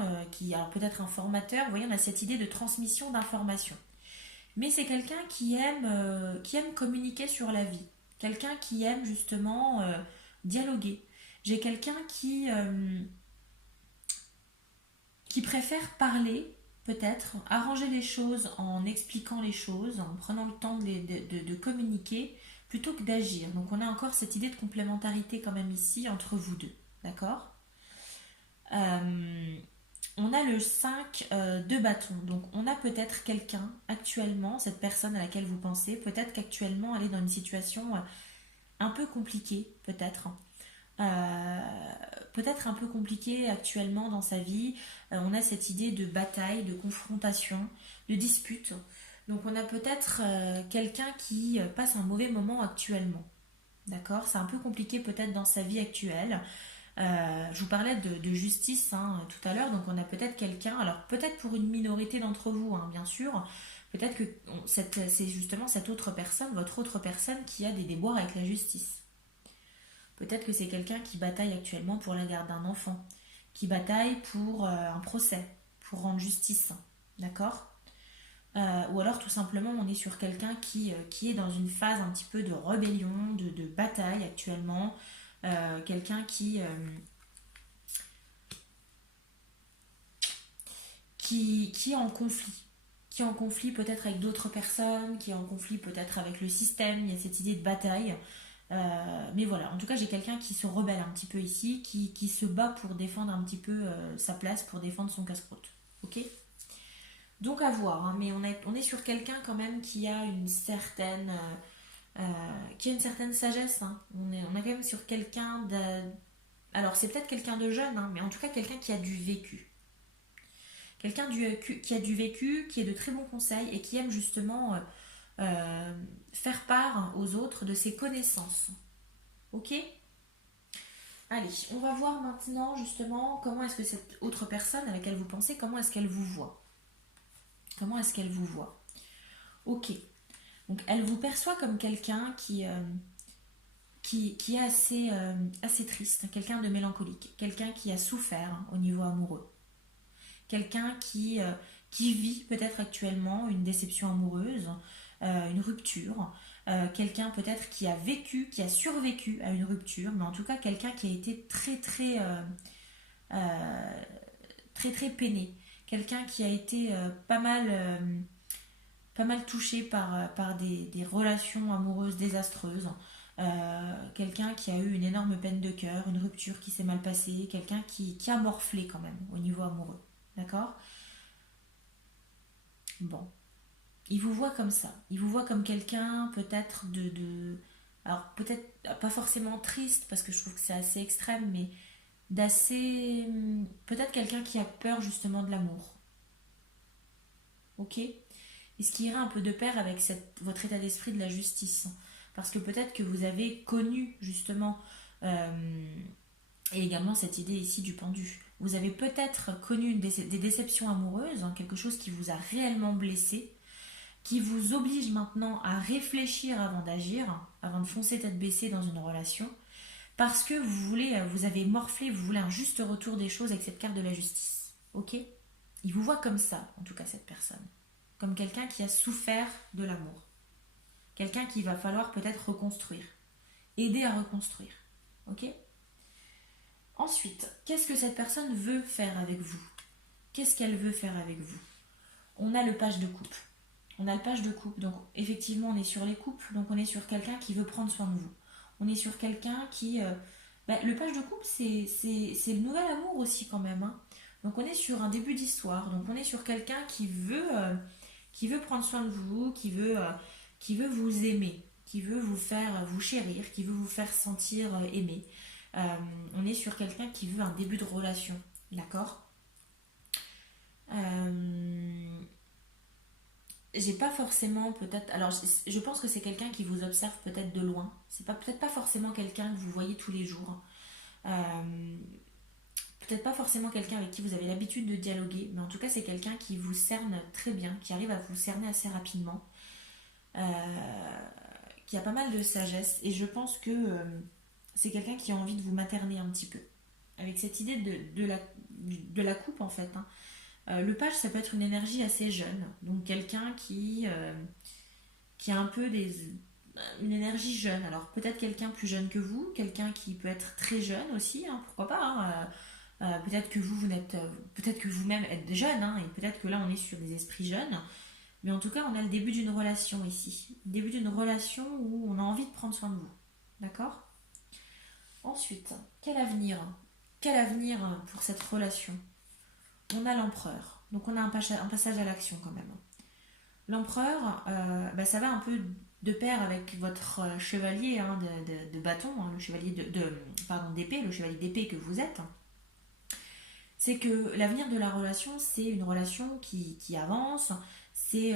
alors peut-être un formateur. Vous voyez, on a cette idée de transmission d'informations. Mais c'est quelqu'un qui aime communiquer sur la vie. Quelqu'un qui aime justement dialoguer. J'ai quelqu'un qui préfère parler, peut-être, arranger les choses en expliquant les choses, en prenant le temps de communiquer, plutôt que d'agir. Donc on a encore cette idée de complémentarité quand même ici entre vous deux. D'accord? Euh, on a le 5 de bâton. Donc on a peut-être quelqu'un actuellement, cette personne à laquelle vous pensez, peut-être qu'actuellement elle est dans une situation un peu compliquée, peut-être. Euh, Peut-être un peu compliquée actuellement dans sa vie. On a cette idée de bataille, de confrontation, de dispute. Donc on a peut-être quelqu'un qui passe un mauvais moment actuellement. D'accord? C'est un peu compliqué peut-être dans sa vie actuelle. Je vous parlais de justice hein, tout à l'heure, donc on a peut-être quelqu'un, alors peut-être pour une minorité d'entre vous, hein, bien sûr, peut-être que c'est justement cette autre personne, votre autre personne qui a des déboires avec la justice. Peut-être que c'est quelqu'un qui bataille actuellement pour la garde d'un enfant, qui bataille pour un procès, pour rendre justice. D'accord? Ou alors tout simplement on est sur quelqu'un qui est dans une phase un petit peu de rébellion, de bataille actuellement. Quelqu'un qui est en conflit. Qui est en conflit peut-être avec d'autres personnes, qui est en conflit peut-être avec le système, il y a cette idée de bataille. Mais voilà, en tout cas j'ai quelqu'un qui se rebelle un petit peu ici, qui se bat pour défendre un petit peu sa place, pour défendre son casse-croûte. Ok? Donc à voir, hein, mais on est sur quelqu'un quand même qui a une certaine sagesse. Hein. On est quand même sur quelqu'un de... Alors c'est peut-être quelqu'un de jeune, hein, mais en tout cas quelqu'un qui a du vécu. Qui a du vécu, qui est de très bons conseils et qui aime justement faire part aux autres de ses connaissances. Ok? Allez, on va voir maintenant justement comment est-ce que cette autre personne à laquelle vous pensez, comment est-ce qu'elle vous voit? Comment est-ce qu'elle vous voit? Ok. Donc elle vous perçoit comme quelqu'un qui est assez triste, quelqu'un de mélancolique, quelqu'un qui a souffert hein, au niveau amoureux, quelqu'un qui vit peut-être actuellement une déception amoureuse, une rupture, quelqu'un peut-être qui a vécu, qui a survécu à une rupture, mais en tout cas quelqu'un qui a été très très peiné, quelqu'un qui a été pas mal touché par des relations amoureuses désastreuses. Quelqu'un qui a eu une énorme peine de cœur, une rupture qui s'est mal passée, quelqu'un qui a morflé quand même au niveau amoureux. D'accord? Bon. Il vous voit comme ça. Il vous voit comme quelqu'un peut-être alors peut-être pas forcément triste parce que je trouve que c'est assez extrême, mais d'assez peut-être quelqu'un qui a peur justement de l'amour. Ok? Et ce qui irait un peu de pair avec votre état d'esprit de la justice. Parce que peut-être que vous avez connu justement, et également cette idée ici du pendu, vous avez peut-être connu des déceptions amoureuses, hein, quelque chose qui vous a réellement blessé, qui vous oblige maintenant à réfléchir avant d'agir, avant de foncer tête baissée dans une relation, parce que vous avez morflé, vous voulez un juste retour des choses avec cette carte de la justice. Ok? Il vous voit comme ça, en tout cas cette personne. Comme quelqu'un qui a souffert de l'amour. Quelqu'un qu'il va falloir peut-être reconstruire. Aider à reconstruire. Ok? Ensuite, qu'est-ce que cette personne veut faire avec vous? Qu'est-ce qu'elle veut faire avec vous? On a le page de coupe. On a le page de coupe. Donc, effectivement, on est sur les couples. Donc, on est sur quelqu'un qui veut prendre soin de vous. On est sur quelqu'un qui... le page de coupe, c'est le nouvel amour aussi quand même. Hein. Donc, on est sur un début d'histoire. Donc, on est sur quelqu'un qui veut prendre soin de vous, qui veut vous aimer, qui veut vous faire vous chérir, qui veut vous faire sentir aimé. On est sur quelqu'un qui veut un début de relation. D'accord? J'ai pas forcément peut-être. Alors, je pense que c'est quelqu'un qui vous observe peut-être de loin. C'est pas peut-être pas forcément quelqu'un que vous voyez tous les jours. Peut-être pas forcément quelqu'un avec qui vous avez l'habitude de dialoguer, mais en tout cas, c'est quelqu'un qui vous cerne très bien, qui arrive à vous cerner assez rapidement, qui a pas mal de sagesse. Et je pense que c'est quelqu'un qui a envie de vous materner un petit peu. Avec cette idée de la coupe, en fait. Hein. Le page, ça peut être une énergie assez jeune. Donc quelqu'un qui a un peu une énergie jeune. Alors peut-être quelqu'un plus jeune que vous, quelqu'un qui peut être très jeune aussi, hein, pourquoi pas. Hein. Peut-être que vous n'êtes, peut-être que vous-même êtes jeune, hein, et peut-être que là on est sur des esprits jeunes. Mais en tout cas, on a le début d'une relation ici. Le début d'une relation où on a envie de prendre soin de vous. D'accord? Ensuite, quel avenir? Quel avenir pour cette relation? On a l'empereur. Donc on a un passage à l'action quand même. L'empereur, ça va un peu de pair avec votre chevalier hein, de bâton, hein, le chevalier pardon, d'épée, le chevalier d'épée que vous êtes. C'est que l'avenir de la relation, c'est une relation qui avance, c'est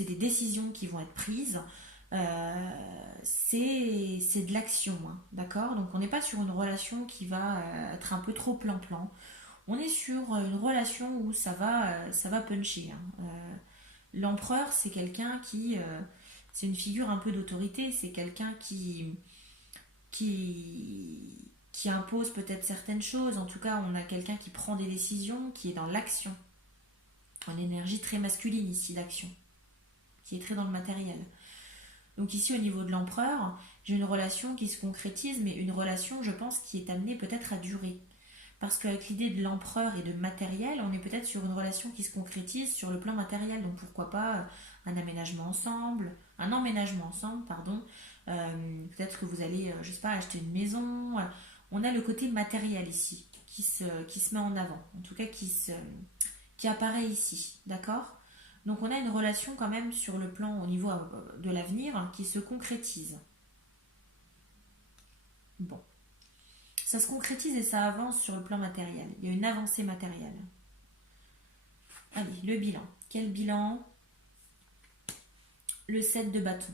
des décisions qui vont être prises, c'est de l'action, hein, d'accord? Donc on n'est pas sur une relation qui va être un peu trop plan-plan. On est sur une relation où ça va puncher. Hein. L'empereur, c'est quelqu'un c'est une figure un peu d'autorité, c'est quelqu'un qui impose peut-être certaines choses. En tout cas, on a quelqu'un qui prend des décisions, qui est dans l'action. Une énergie très masculine ici, l'action, qui est très dans le matériel. Donc ici, au niveau de l'empereur, j'ai une relation qui se concrétise, mais une relation, je pense, qui est amenée peut-être à durer. Parce qu'avec l'idée de l'empereur et de matériel, on est peut-être sur une relation qui se concrétise sur le plan matériel. Donc pourquoi pas un emménagement ensemble, pardon. Peut-être que vous allez, je sais pas, acheter une maison. On a le côté matériel ici qui se met en avant. En tout cas, qui apparaît ici. D'accord? Donc on a une relation quand même sur le plan au niveau de l'avenir hein, qui se concrétise. Bon. Ça se concrétise et ça avance sur le plan matériel. Il y a une avancée matérielle. Allez, le bilan. Quel bilan? Le 7 de bâton.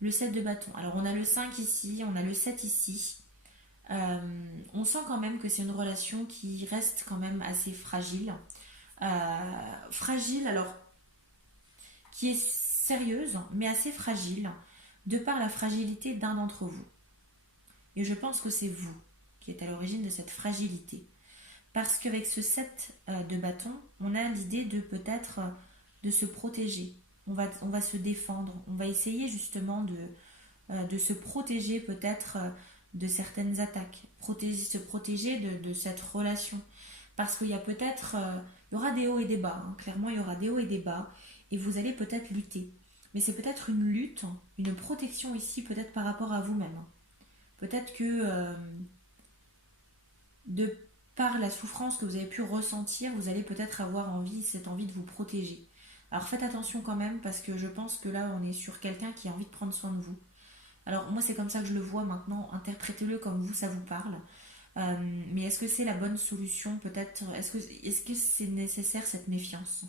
Le 7 de bâton. Alors on a le 5 ici, on a le 7 ici. On sent quand même que c'est une relation qui reste quand même assez fragile. Fragile, alors, qui est sérieuse, mais assez fragile, de par la fragilité d'un d'entre vous. Et je pense que c'est vous qui êtes à l'origine de cette fragilité. Parce qu'avec ce 7 de bâton, on a l'idée de peut-être de se protéger. On va se défendre. On va essayer justement de se protéger peut-être de certaines attaques. Se protéger de cette relation. Parce qu'il y a peut-être... il y aura des hauts et des bas. Hein. Clairement, il y aura des hauts et des bas. et vous allez peut-être lutter. Mais c'est peut-être une lutte, une protection ici, peut-être par rapport à vous-même. Peut-être que de par la souffrance que vous avez pu ressentir, vous allez peut-être avoir cette envie de vous protéger. Alors faites attention quand même, parce que je pense que là, on est sur quelqu'un qui a envie de prendre soin de vous. Alors moi, c'est comme ça que je le vois maintenant, interprétez-le comme vous, ça vous parle. Mais est-ce que c'est la bonne solution peut-être est-ce que c'est nécessaire cette méfiance?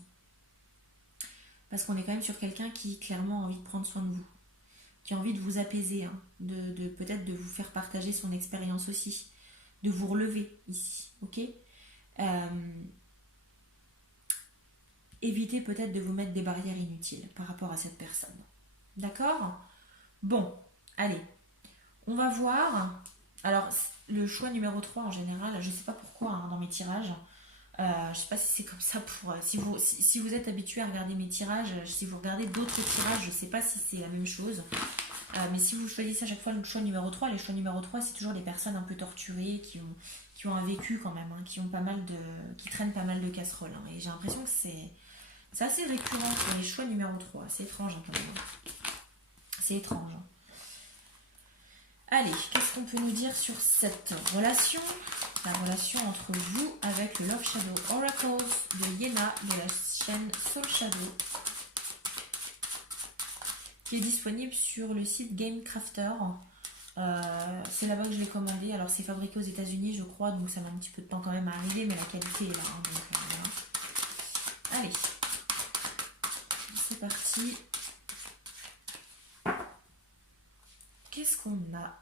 Parce qu'on est quand même sur quelqu'un qui clairement a envie de prendre soin de vous, qui a envie de vous apaiser, hein, peut-être de vous faire partager son expérience aussi, de vous relever ici, ok. Euh, Évitez peut-être de vous mettre des barrières inutiles par rapport à cette personne. D'accord? Bon, allez, on va voir. Alors, le choix numéro 3 en général, je ne sais pas pourquoi hein, dans mes tirages, je ne sais pas si c'est comme ça pour. Si vous êtes habitué à regarder mes tirages, si vous regardez d'autres tirages, je ne sais pas si c'est la même chose. Mais si vous choisissez à chaque fois le choix numéro 3, les choix numéro 3, c'est toujours des personnes un peu torturées, qui ont un vécu quand même, hein, qui traînent pas mal de casseroles. Hein. Et j'ai l'impression que c'est assez récurrent pour les choix numéro 3. C'est étrange hein, quand même. C'est étrange. Hein. Allez, qu'est-ce qu'on peut nous dire sur cette relation? La relation entre vous avec le Love Shadow Oracles de Yena de la chaîne Soul Shadow, qui est disponible sur le site Gamecrafter. C'est là-bas que je l'ai commandé. Alors c'est fabriqué aux États-Unis, je crois, donc ça met un petit peu de temps quand même à arriver, mais la qualité est là. Hein, donc, voilà. Allez, c'est parti. Qu'est-ce qu'on a?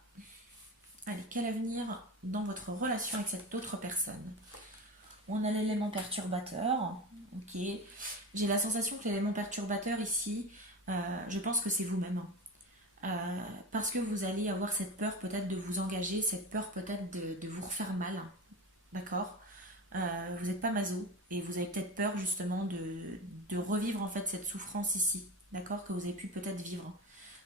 Allez, quel avenir dans votre relation avec cette autre personne? On a l'élément perturbateur. Ok. J'ai la sensation que l'élément perturbateur ici, je pense que c'est vous-même. Parce que vous allez avoir cette peur peut-être de vous engager, cette peur peut-être de vous refaire mal. D'accord. Vous n'êtes pas maso et vous avez peut-être peur justement de revivre en fait cette souffrance ici. D'accord. Que vous avez pu peut-être vivre.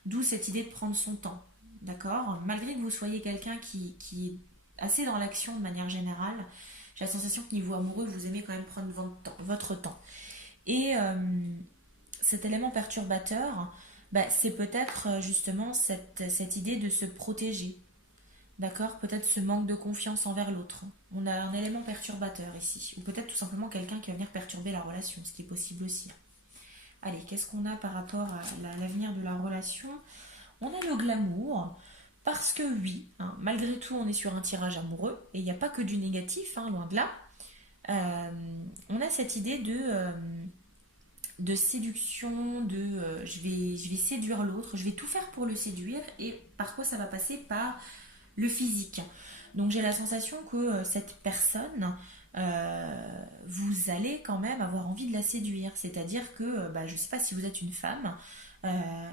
D'où cette idée de prendre son temps. D'accord. Malgré que vous soyez quelqu'un qui est assez dans l'action de manière générale, j'ai la sensation que niveau amoureux, vous aimez quand même prendre votre temps. Et cet élément perturbateur, bah, c'est peut-être justement cette idée de se protéger. D'accord. Peut-être ce manque de confiance envers l'autre. On a un élément perturbateur ici. Ou peut-être tout simplement quelqu'un qui va venir perturber la relation, ce qui est possible aussi. Allez, qu'est-ce qu'on a par rapport à l'avenir de la relation? On a le glamour, parce que oui, hein, malgré tout, on est sur un tirage amoureux, et il n'y a pas que du négatif, hein, loin de là. On a cette idée de séduction, je vais séduire l'autre, je vais tout faire pour le séduire, et par quoi ça va passer? Par le physique. Donc j'ai la sensation que cette personne, vous allez quand même avoir envie de la séduire. C'est-à-dire que, je ne sais pas si vous êtes une femme, euh,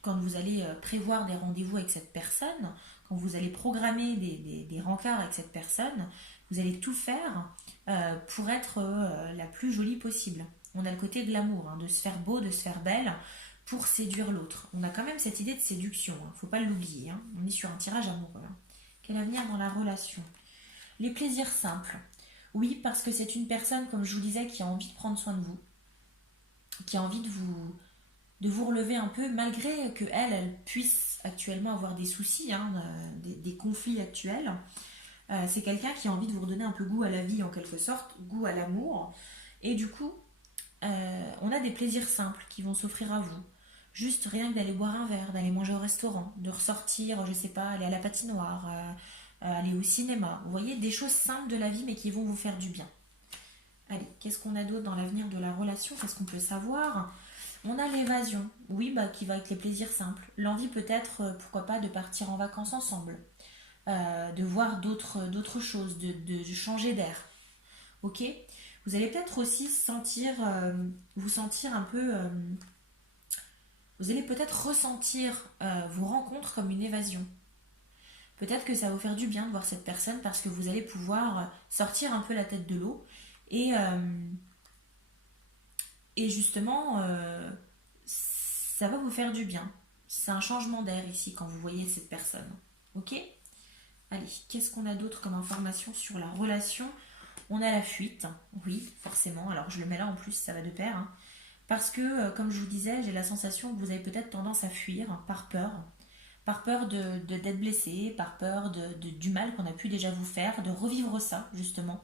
quand vous allez prévoir des rendez-vous avec cette personne, quand vous allez programmer des rencarts avec cette personne, vous allez tout faire pour être la plus jolie possible. On a le côté de l'amour, hein, de se faire beau, de se faire belle pour séduire l'autre. On a quand même cette idée de séduction, hein, faut pas l'oublier. Hein. On est sur un tirage amoureux. Hein. Quel avenir dans la relation? Les plaisirs simples. Oui, parce que c'est une personne, comme je vous disais, qui a envie de prendre soin de vous, qui a envie de vous relever un peu, malgré que elle puisse actuellement avoir des soucis, hein, des conflits actuels. C'est quelqu'un qui a envie de vous redonner un peu goût à la vie, en quelque sorte, goût à l'amour. Et du coup, on a des plaisirs simples qui vont s'offrir à vous. Juste rien que d'aller boire un verre, d'aller manger au restaurant, de ressortir, je sais pas, aller à la patinoire, aller au cinéma. Vous voyez, des choses simples de la vie mais qui vont vous faire du bien. Allez, qu'est-ce qu'on a d'autre dans l'avenir de la relation? Qu'est-ce qu'on peut savoir? On a l'évasion, oui, qui va avec les plaisirs simples. L'envie peut-être, pourquoi pas, de partir en vacances ensemble, de voir d'autres choses, de changer d'air. Ok. Vous allez peut-être aussi vous sentir un peu. Vous allez peut-être ressentir vos rencontres comme une évasion. Peut-être que ça va vous faire du bien de voir cette personne parce que vous allez pouvoir sortir un peu la tête de l'eau et justement, ça va vous faire du bien. C'est un changement d'air ici quand vous voyez cette personne. Ok. Allez, qu'est-ce qu'on a d'autre comme information sur la relation? On a la fuite, oui, forcément. Alors je le mets là en plus, ça va de pair. Hein. Parce que, comme je vous disais, j'ai la sensation que vous avez peut-être tendance à fuir par peur d'être blessé, par peur du mal qu'on a pu déjà vous faire, de revivre ça, justement.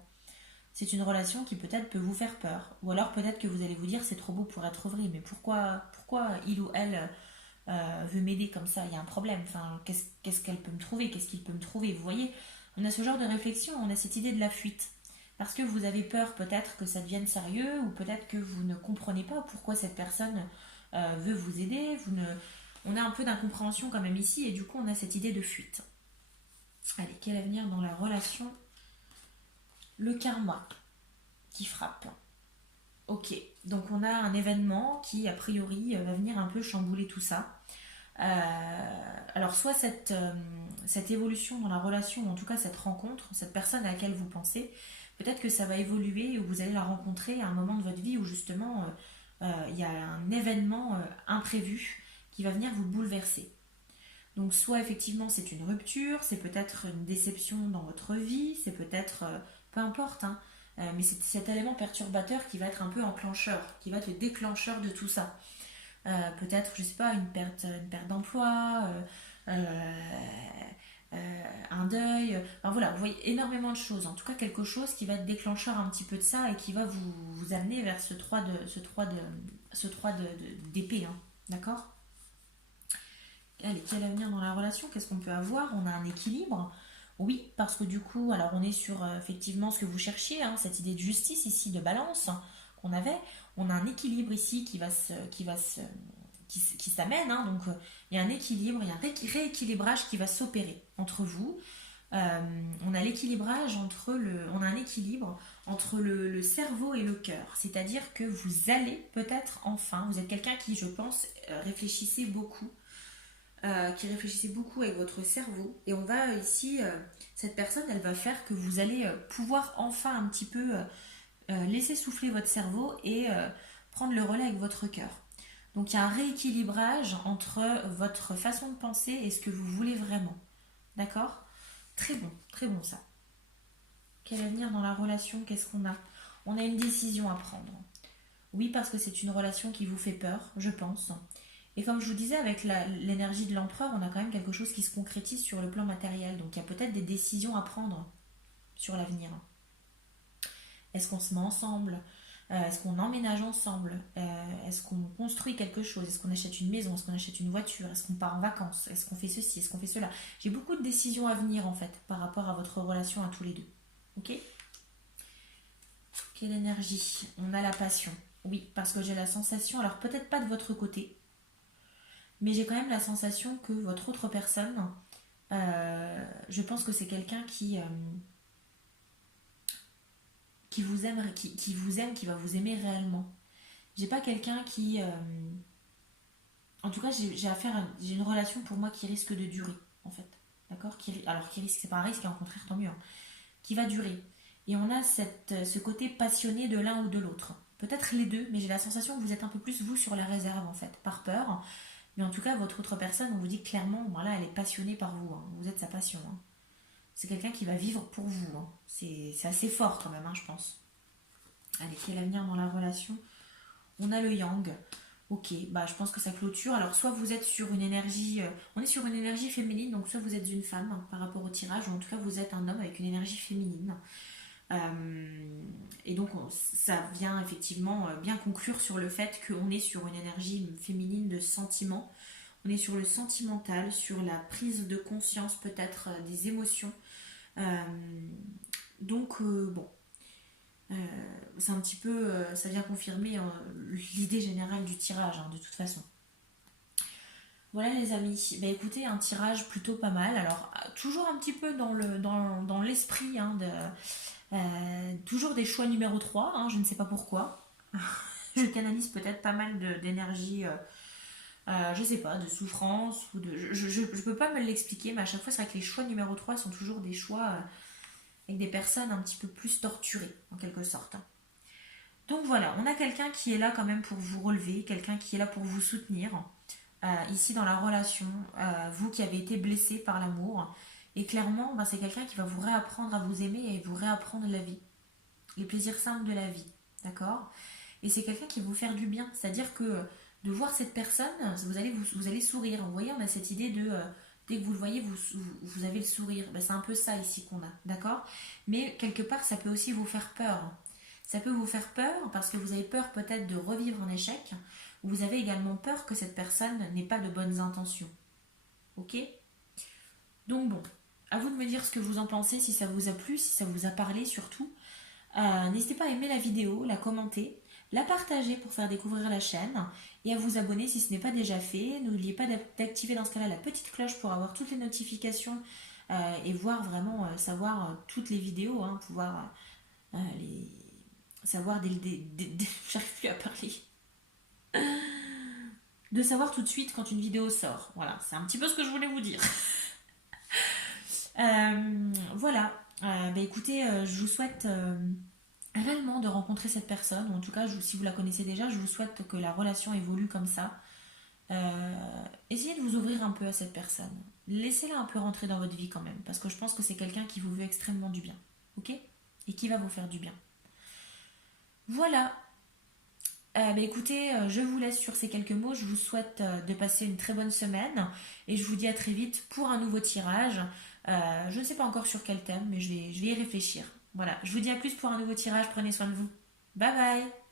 C'est une relation qui peut-être peut vous faire peur. Ou alors peut-être que vous allez vous dire c'est trop beau pour être vrai, mais pourquoi il ou elle veut m'aider comme ça? Il y a un problème. Enfin, qu'est-ce qu'elle peut me trouver? Qu'est-ce qu'il peut me trouver? Vous voyez, on a ce genre de réflexion, on a cette idée de la fuite. Parce que vous avez peur peut-être que ça devienne sérieux, ou peut-être que vous ne comprenez pas pourquoi cette personne veut vous aider. On a un peu d'incompréhension quand même ici, et du coup on a cette idée de fuite. Allez, quel avenir dans la relation? Le karma qui frappe. Ok, donc on a un événement qui a priori va venir un peu chambouler tout ça. Alors soit cette évolution dans la relation, ou en tout cas cette rencontre, cette personne à laquelle vous pensez, peut-être que ça va évoluer ou vous allez la rencontrer à un moment de votre vie où justement il y a un événement imprévu qui va venir vous bouleverser. Donc soit effectivement c'est une rupture, c'est peut-être une déception dans votre vie, c'est peut-être, peu importe, hein, mais c'est cet élément perturbateur qui va être un peu enclencheur, qui va être le déclencheur de tout ça. Peut-être, je sais pas, une perte d'emploi, un deuil, enfin voilà, vous voyez énormément de choses, en tout cas quelque chose qui va être déclencheur un petit peu de ça et qui va vous amener vers d'épée, hein, d'accord. Allez, quel avenir dans la relation? Qu'est-ce qu'on peut avoir? On a un équilibre. Oui, parce que du coup, alors on est sur effectivement ce que vous cherchiez, hein, cette idée de justice ici, de balance qu'on avait. On a un équilibre ici qui s'amène, hein, donc il y a un équilibre, il y a un rééquilibrage qui va s'opérer entre vous. On a l'équilibrage on a un équilibre entre le cerveau et le cœur, c'est-à-dire que vous allez peut-être enfin, vous êtes quelqu'un qui, je pense, qui réfléchissait beaucoup avec votre cerveau. Et on va ici, cette personne, elle va faire que vous allez pouvoir enfin un petit peu laisser souffler votre cerveau et prendre le relais avec votre cœur. Donc il y a un rééquilibrage entre votre façon de penser et ce que vous voulez vraiment. D'accord? Très bon ça. Quel avenir dans la relation? Qu'est-ce qu'on a? On a une décision à prendre. Oui, parce que c'est une relation qui vous fait peur, je pense. Et comme je vous disais, avec l'énergie de l'empereur, on a quand même quelque chose qui se concrétise sur le plan matériel. Donc il y a peut-être des décisions à prendre sur l'avenir. Est-ce qu'on se met ensemble? Est-ce qu'on emménage ensemble? Est-ce qu'on construit quelque chose? Est-ce qu'on achète une maison? Est-ce qu'on achète une voiture? Est-ce qu'on part en vacances? Est-ce qu'on fait ceci? Est-ce qu'on fait cela? J'ai beaucoup de décisions à venir en fait par rapport à votre relation à tous les deux. Ok? Quelle énergie? On a la passion. Oui, parce que j'ai la sensation, alors peut-être pas de votre côté, mais j'ai quand même la sensation que votre autre personne, je pense que c'est quelqu'un qui vous aime, qui vous aime, qui va vous aimer réellement. J'ai pas quelqu'un qui, en tout cas, j'ai une relation pour moi qui risque de durer, en fait, d'accord. Alors qui risque, c'est pas un risque, et au contraire, tant mieux, hein, qui va durer. Et on a ce côté passionné de l'un ou de l'autre. Peut-être les deux, mais j'ai la sensation que vous êtes un peu plus vous sur la réserve en fait, par peur. Mais en tout cas, votre autre personne, on vous dit clairement, voilà, elle est passionnée par vous, hein. Vous êtes sa passion, hein. C'est quelqu'un qui va vivre pour vous, hein. C'est assez fort quand même, hein, je pense. Allez, quel avenir dans la relation? On a le yang. Ok, bah je pense que ça clôture. Alors soit vous êtes sur une énergie, on est sur une énergie féminine, donc soit vous êtes une femme hein, par rapport au tirage, ou en tout cas vous êtes un homme avec une énergie féminine. Et donc ça vient effectivement bien conclure sur le fait qu'on est sur une énergie féminine de sentiment. On est sur le sentimental, sur la prise de conscience peut-être des émotions. Euh, bon, euh, c'est un petit peu, ça vient confirmer l'idée générale du tirage hein, de toute façon. Voilà les amis, bah écoutez, un tirage plutôt pas mal. Alors toujours un petit peu dans l'esprit hein, toujours des choix numéro 3, hein, je ne sais pas pourquoi. Je canalise peut-être pas mal d'énergie, je sais pas, de souffrance, ou je peux pas me l'expliquer, mais à chaque fois c'est vrai que les choix numéro 3 sont toujours des choix avec des personnes un petit peu plus torturées, en quelque sorte. Donc voilà, on a quelqu'un qui est là quand même pour vous relever, quelqu'un qui est là pour vous soutenir, ici dans la relation, vous qui avez été blessé par l'amour, et clairement, ben, c'est quelqu'un qui va vous réapprendre à vous aimer et vous réapprendre la vie, les plaisirs simples de la vie, d'accord? et c'est quelqu'un qui va vous faire du bien. C'est-à-dire que de voir cette personne, vous allez sourire. Vous voyez, on a cette idée de dès que vous le voyez, vous avez le sourire. Ben, c'est un peu ça ici qu'on a, d'accord? Mais quelque part, ça peut aussi vous faire peur. Ça peut vous faire peur parce que vous avez peur peut-être de revivre un échec, ou vous avez également peur que cette personne n'ait pas de bonnes intentions. Ok? Donc bon, à vous de me dire ce que vous en pensez, si ça vous a plu, si ça vous a parlé surtout. N'hésitez pas à aimer la vidéo, la commenter, la partager pour faire découvrir la chaîne et à vous abonner si ce n'est pas déjà fait. N'oubliez pas d'activer dans ce cas-là la petite cloche pour avoir toutes les notifications et voir vraiment savoir toutes les vidéos, hein, pouvoir les savoir j'arrive plus à parler. De savoir tout de suite quand une vidéo sort. Voilà, c'est un petit peu ce que je voulais vous dire. Voilà. Bah écoutez, je vous souhaite réellement de rencontrer cette personne, ou en tout cas, si vous la connaissez déjà, je vous souhaite que la relation évolue comme ça. Essayez de vous ouvrir un peu à cette personne. Laissez-la un peu rentrer dans votre vie quand même, parce que je pense que c'est quelqu'un qui vous veut extrêmement du bien, ok? Et qui va vous faire du bien. Voilà. Bah écoutez, je vous laisse sur ces quelques mots. Je vous souhaite de passer une très bonne semaine et je vous dis à très vite pour un nouveau tirage. Je ne sais pas encore sur quel thème, mais je vais y réfléchir. Voilà, je vous dis à plus pour un nouveau tirage. Prenez soin de vous. Bye bye.